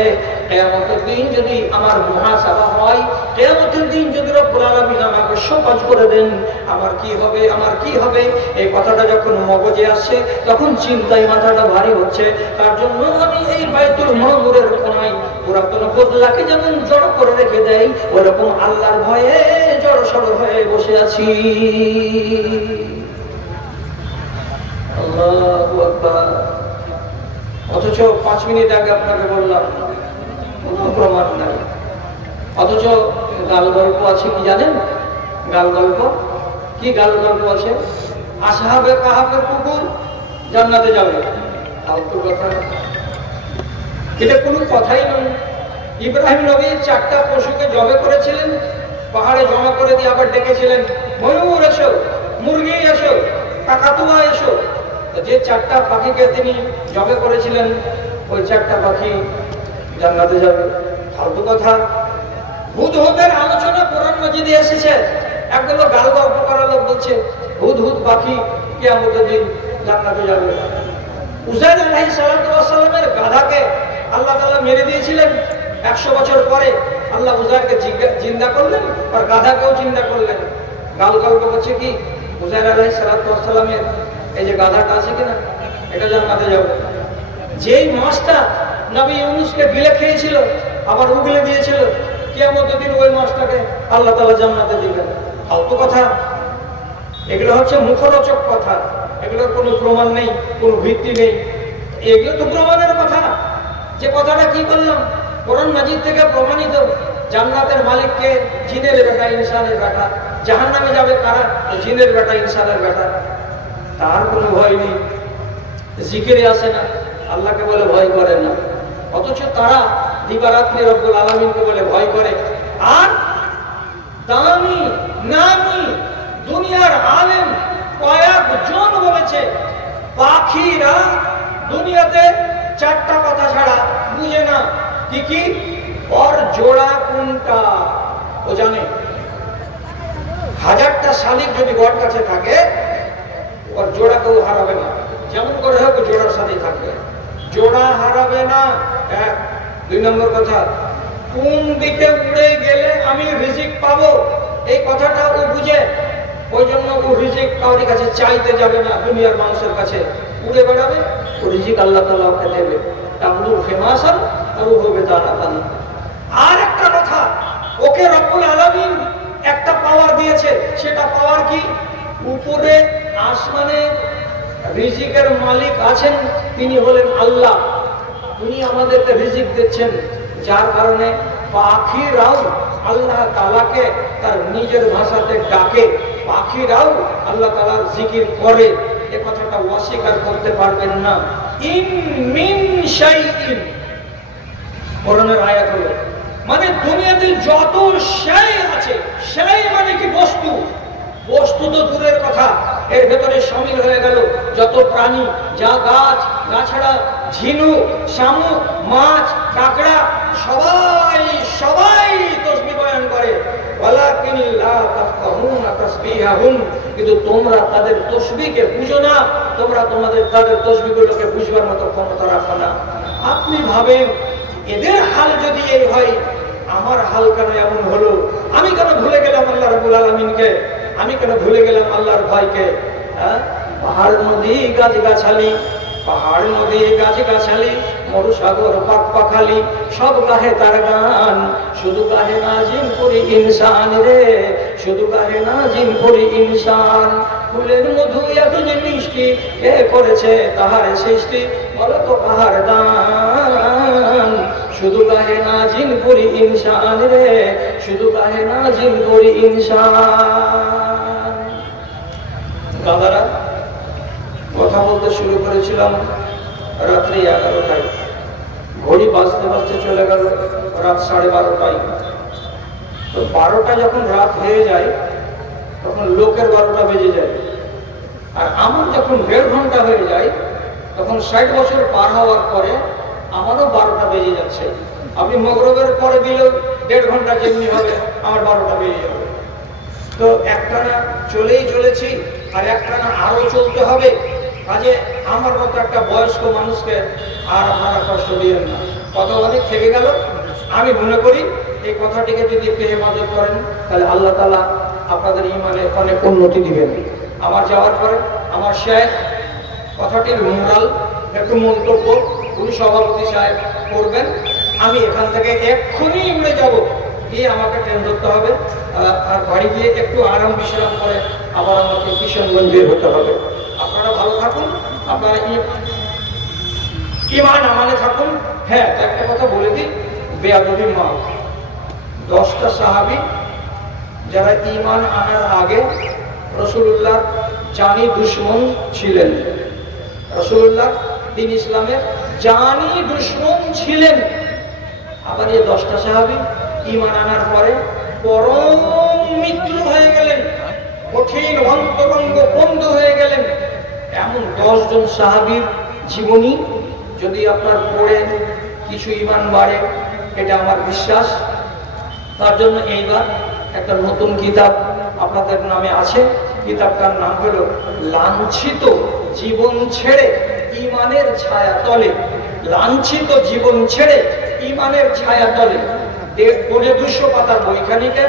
কিয়ামতের দিন যদি আমার মুহাসাবা হয়, কিয়ামতের দিন যদি রব্বুল আলামিন আমাকে শোকজ করে দেন, আমার কি হবে, আমার কি হবে? এই কথাটা যখন মগজে আসছে, তখন চিন্তায় মাথাটা ভারী হচ্ছে। তার জন্য আমি এই বাইতুল মামুরের কোনায় পুরাতন বদলাকে যেমন জড়ো করে রেখে দেয়, ওরকম আল্লাহর ভয়ে জড়ো সড়ো হয়ে বসে আছি। আল্লাহু আকবার। অথচ 5 মিনিট আগে আপনাকে বললাম কোনো প্রমাণ নাই। অথচ গাল গল্প আছে, কি জানেন? গাল গল্প কি? গাল গল্প আছে, আসহাবে কাহাফের কুকুর জান্নাতে যাবে। ফালতু কথা, এটা কোনো কথাই নয়। ইব্রাহিম নবী 4টা পশুকে জবে করেছিলেন, পাহাড়ে জমা করে দিয়ে আবার ডেকেছিলেন, ময়ূর এসো, মুরগি এসো, কাকাতুয়া এসো। যে 4টা পাখিকে তিনি জবে করেছিলেন, ওই 4টা পাখি জান্নাতে যাবে। ফালতু কথা। হুদহুদের আলোচনা কোরআন মাজিদে এসেছে। একদম গাল গল্প করা লোক বলছে হুদহুদ পাখি কিয়ামতের দিন জান্নাতে যাবে। উযাইর আলাইহিস সালামের গাধাকে আল্লাহ তাআলা মেরে দিয়েছিলেন। 100 বছর পরে আল্লাহ উযাইরকে জিন্দা করলেন, আর গাধাকেও জিন্দা করলেন। গাল গল্প হচ্ছে কি? উযাইর আলাইহিস সালামের এই যে গাধাটা আছে কিনা, এটা জান্নাতে যাবে। যেই মাছটা নবী ইউনূসকে গিলে খেয়েছিল, আবার উগলে দিয়েছিল, কিয়ামতের দিন ওই মাছটাকে আল্লাহ তাআলা জান্নাতে দিবেন। ফালতু কথা। এগুলো হচ্ছে মুখরোচক কথা, এগুলোর কোনো প্রমাণ নেই, কোনো ভিত্তি নেই। এগুলো তো প্রমাণের কথা। যে কথাটা কি বললাম, কোরআন মাজিদ থেকে প্রমাণিত। জান্নাতের মালিককে জিনের বেটা, ইনসানের বেটা। জাহান্নামে যাবে কারা? জিনের বেটা, ইনসানের বেটা। তার কোনো ভয় নেই, জিকিরে আসে না, আল্লাহকে বলে ভয় করে না। অথচ তারা দিবারাত্রি রব্বুল আলামিনকে বলে ভয় করে। আর দামি নামি দুনিয়ার আলেম কয়েকজন বলেছে পাখিরা দুনিয়াতে 4টা কথা ছাড়া বুঝে না। কি কি? ওর জোড়া কোনটা ও জানে। 1000টা শালিক যদি ওর কাছে থাকে, ওর জোড়া কেউ হারাবে না। যেমন করে হোক জোড়ার সাথে থাকবে, জোড়া হারাবে না। 1। 2 নম্বর কথা, কোন দিকে উড়ে গেলে আমি রিজিক পাবো, এই কথাটা ও বুঝে। ওই জন্য ও রিজিক কাউরি কাছে চাইতে যাবে না, দুনিয়ার মানুষের কাছে উড়ে বেড়াবে। ও রিজিক আল্লাহ তাআলা ওকে দেবে। তামদুর ফেমাসান আর ও হবে দানাতান। আর একটা কথা, ওকে রব্বুল আলামিন একটা পাওয়ার দিয়েছে। সেটা পাওয়ার কি? উপরে আসমানে রিজিকের মালিক আছেন, তিনি হলেন আল্লাহ। তিনি আমাদেরকে রিজিক দিচ্ছেন, যার কারণে পাখিরাও আল্লাহ তাআলাকে তার নিজের ভাষাতে ডাকে, পাখিরাও আল্লাহ তাআলার জিকির করে। এই কথাটা অস্বীকার করতে পারবেন না। ইন মিন শাইইন, কোরআনের আয়াত হলো, মানে দুনিয়াতে যত শাই আছে, শাই মানে কি? বস্তু। বস্তু তো দূরের কথা, এর ভেতরে শামিল হয়ে গেল যত প্রাণী, যা গাছ গাছড়া, ঝিনুক, শামুক, মাছ, কাঁকড়া, সবাই সবাই তাসবিহ বয়ান করে। ওয়ালাকিন লা তাফকাহুনা তাসবিহাহুম, কিন্তু তোমরা তাদের তাসবিহকে বুঝো না। তোমরা তাদের তাসবিহগুলোকে বুঝবার মতো ক্ষমতা রাখো না। আপনি ভাবেন এদের হাল যদি এই হয়, আমার হাল কেন এমন হলো? আমি কেন ভুলে গেলাম আল্লাহ রাব্বুল আলামিনকে? আমি কেন ভুলে গেলাম আল্লাহর ভয়কে? পাহাড় নদী গাছগাছালি, পাহাড় নদী গাছগাছালি, মরুসাগর পাক পাখালি, সব গাহে তার গান। শুধু গাহে না জিন করি ইনসান রে, শুধু গাহে না জিন করি ইনসান। ফুলের মধু এত যে মিষ্টি, কে করেছে তাহার সৃষ্টি? বলো তো কাহার দান? শুধু গাহে না জিন করি ইনসান রে, শুধু গাহে না জিন করি ইনসান। দাদারা, কথা বলতে শুরু করেছিলাম রাত্রি 11টায়, ঘড়ি বাজতে বাজতে চলে গেল রাত 12:30টায়। তো 12টা যখন রাত হয়ে যায়, তখন লোকের 12টা বেজে যায়। আর আমার যখন 1.5 ঘন্টা হয়ে যায়, তখন 60 বছর পার হওয়ার পরে আমারও 12টা বেজে যাচ্ছে। আপনি মগরবের পরে দিলেও 1.5 ঘন্টা যেমনি হবে, আমার 12টা বেজে যাবে। তো একটানা চলেই চলেছি, আর একটানা আরো চলতে হবে। কাজে আমার মতো একটা বয়স্ক মানুষকে আর আপনারা কষ্ট দিয়েন না। কথা অনেক থেকে গেল। আমি মনে করি এই কথাটিকে যদি একটু হেফাজত করেন, তাহলে আল্লাহ তাআলা আপনাদের ঈমানে অনেক উন্নতি দিবেন। আমার যাওয়ার পরে আমার শেখ কথাটির মোরাল একটু মন্তব্য উনি সভাপতি সাহেব করবেন। আমি এখান থেকে এক্ষুনি উড়ে যাব গিয়ে আমাকে ট্রেন ধরতে হবে, আর বাড়ি গিয়ে একটু আরাম বিশ্রাম করে আবার আমাকে কিশোরগঞ্জ বের হতে হবে। আপনারা ভালো থাকুন, আপনারা ইমান আমানে থাকুন। হ্যাঁ, একটা কথা বলে দিই, বেয়াদবি মা, 10টা সাহাবী যারা ইমান আনার আগে রাসূলুল্লাহ জানি দুশমন ছিলেন, রাসূলুল্লাহ দ্বীন ইসলামের জানি দুশমন ছিলেন। আবার এই 10টা সাহাবী ইমান আনার পরে পরম মিত্র হয়ে গেলেন, কঠিন অন্তরঙ্গ বন্ধু হয়ে গেলেন। এমন 10 জন সাহাবীর জীবনী যদি আপনার পড়ে কিছু ইমান বাড়ে, এটা আমার বিশ্বাস। তার জন্য এইবার একটা নতুন কিতাব আপনাদের নামে আছে। কিতাবটার নাম হলো লাঞ্ছিত জীবন ছেড়ে ইমানের ছায়া তলে। লাঞ্ছিত জীবন ছেড়ে ইমানের ছায়া তলে। 250 পাতার বইখানিকে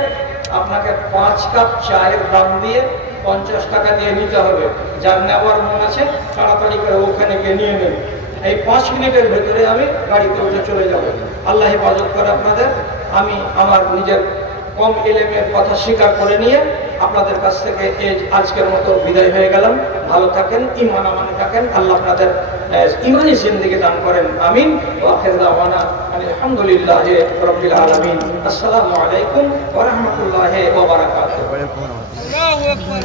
আপনাকে 5 কাপ চায়ের দাম দিয়ে 50 টাকা দিয়ে নিতে হবে। যার নেওয়ার মন আছে তাড়াতাড়ি করে ওখানে গিয়ে নিয়ে নেন। এই 5 মিনিটের ভেতরে আমি গাড়িতে উঠে চলে যাব। আল্লাহ হেফাজত করে আপনাদের। আমি আমার নিজের কম ইলমের কথা স্বীকার করে নিয়ে আপনাদের কাছ থেকে আজকের মতো বিদায় হয়ে গেলাম। ভালো থাকেন, ইমান আমানে থাকেন, আল্লাহ আপনাদের ইমানি জিন্দেগি দান করেন। আমিন। ওয়া আখিরু দাওয়ানা আলহামদুলিল্লাহি রাব্বিল আলামিন। আসসালামু আলাইকুম ওয়া রাহমাতুল্লাহি ওয়া বারাকাতুহু। আল্লাহু আকবার।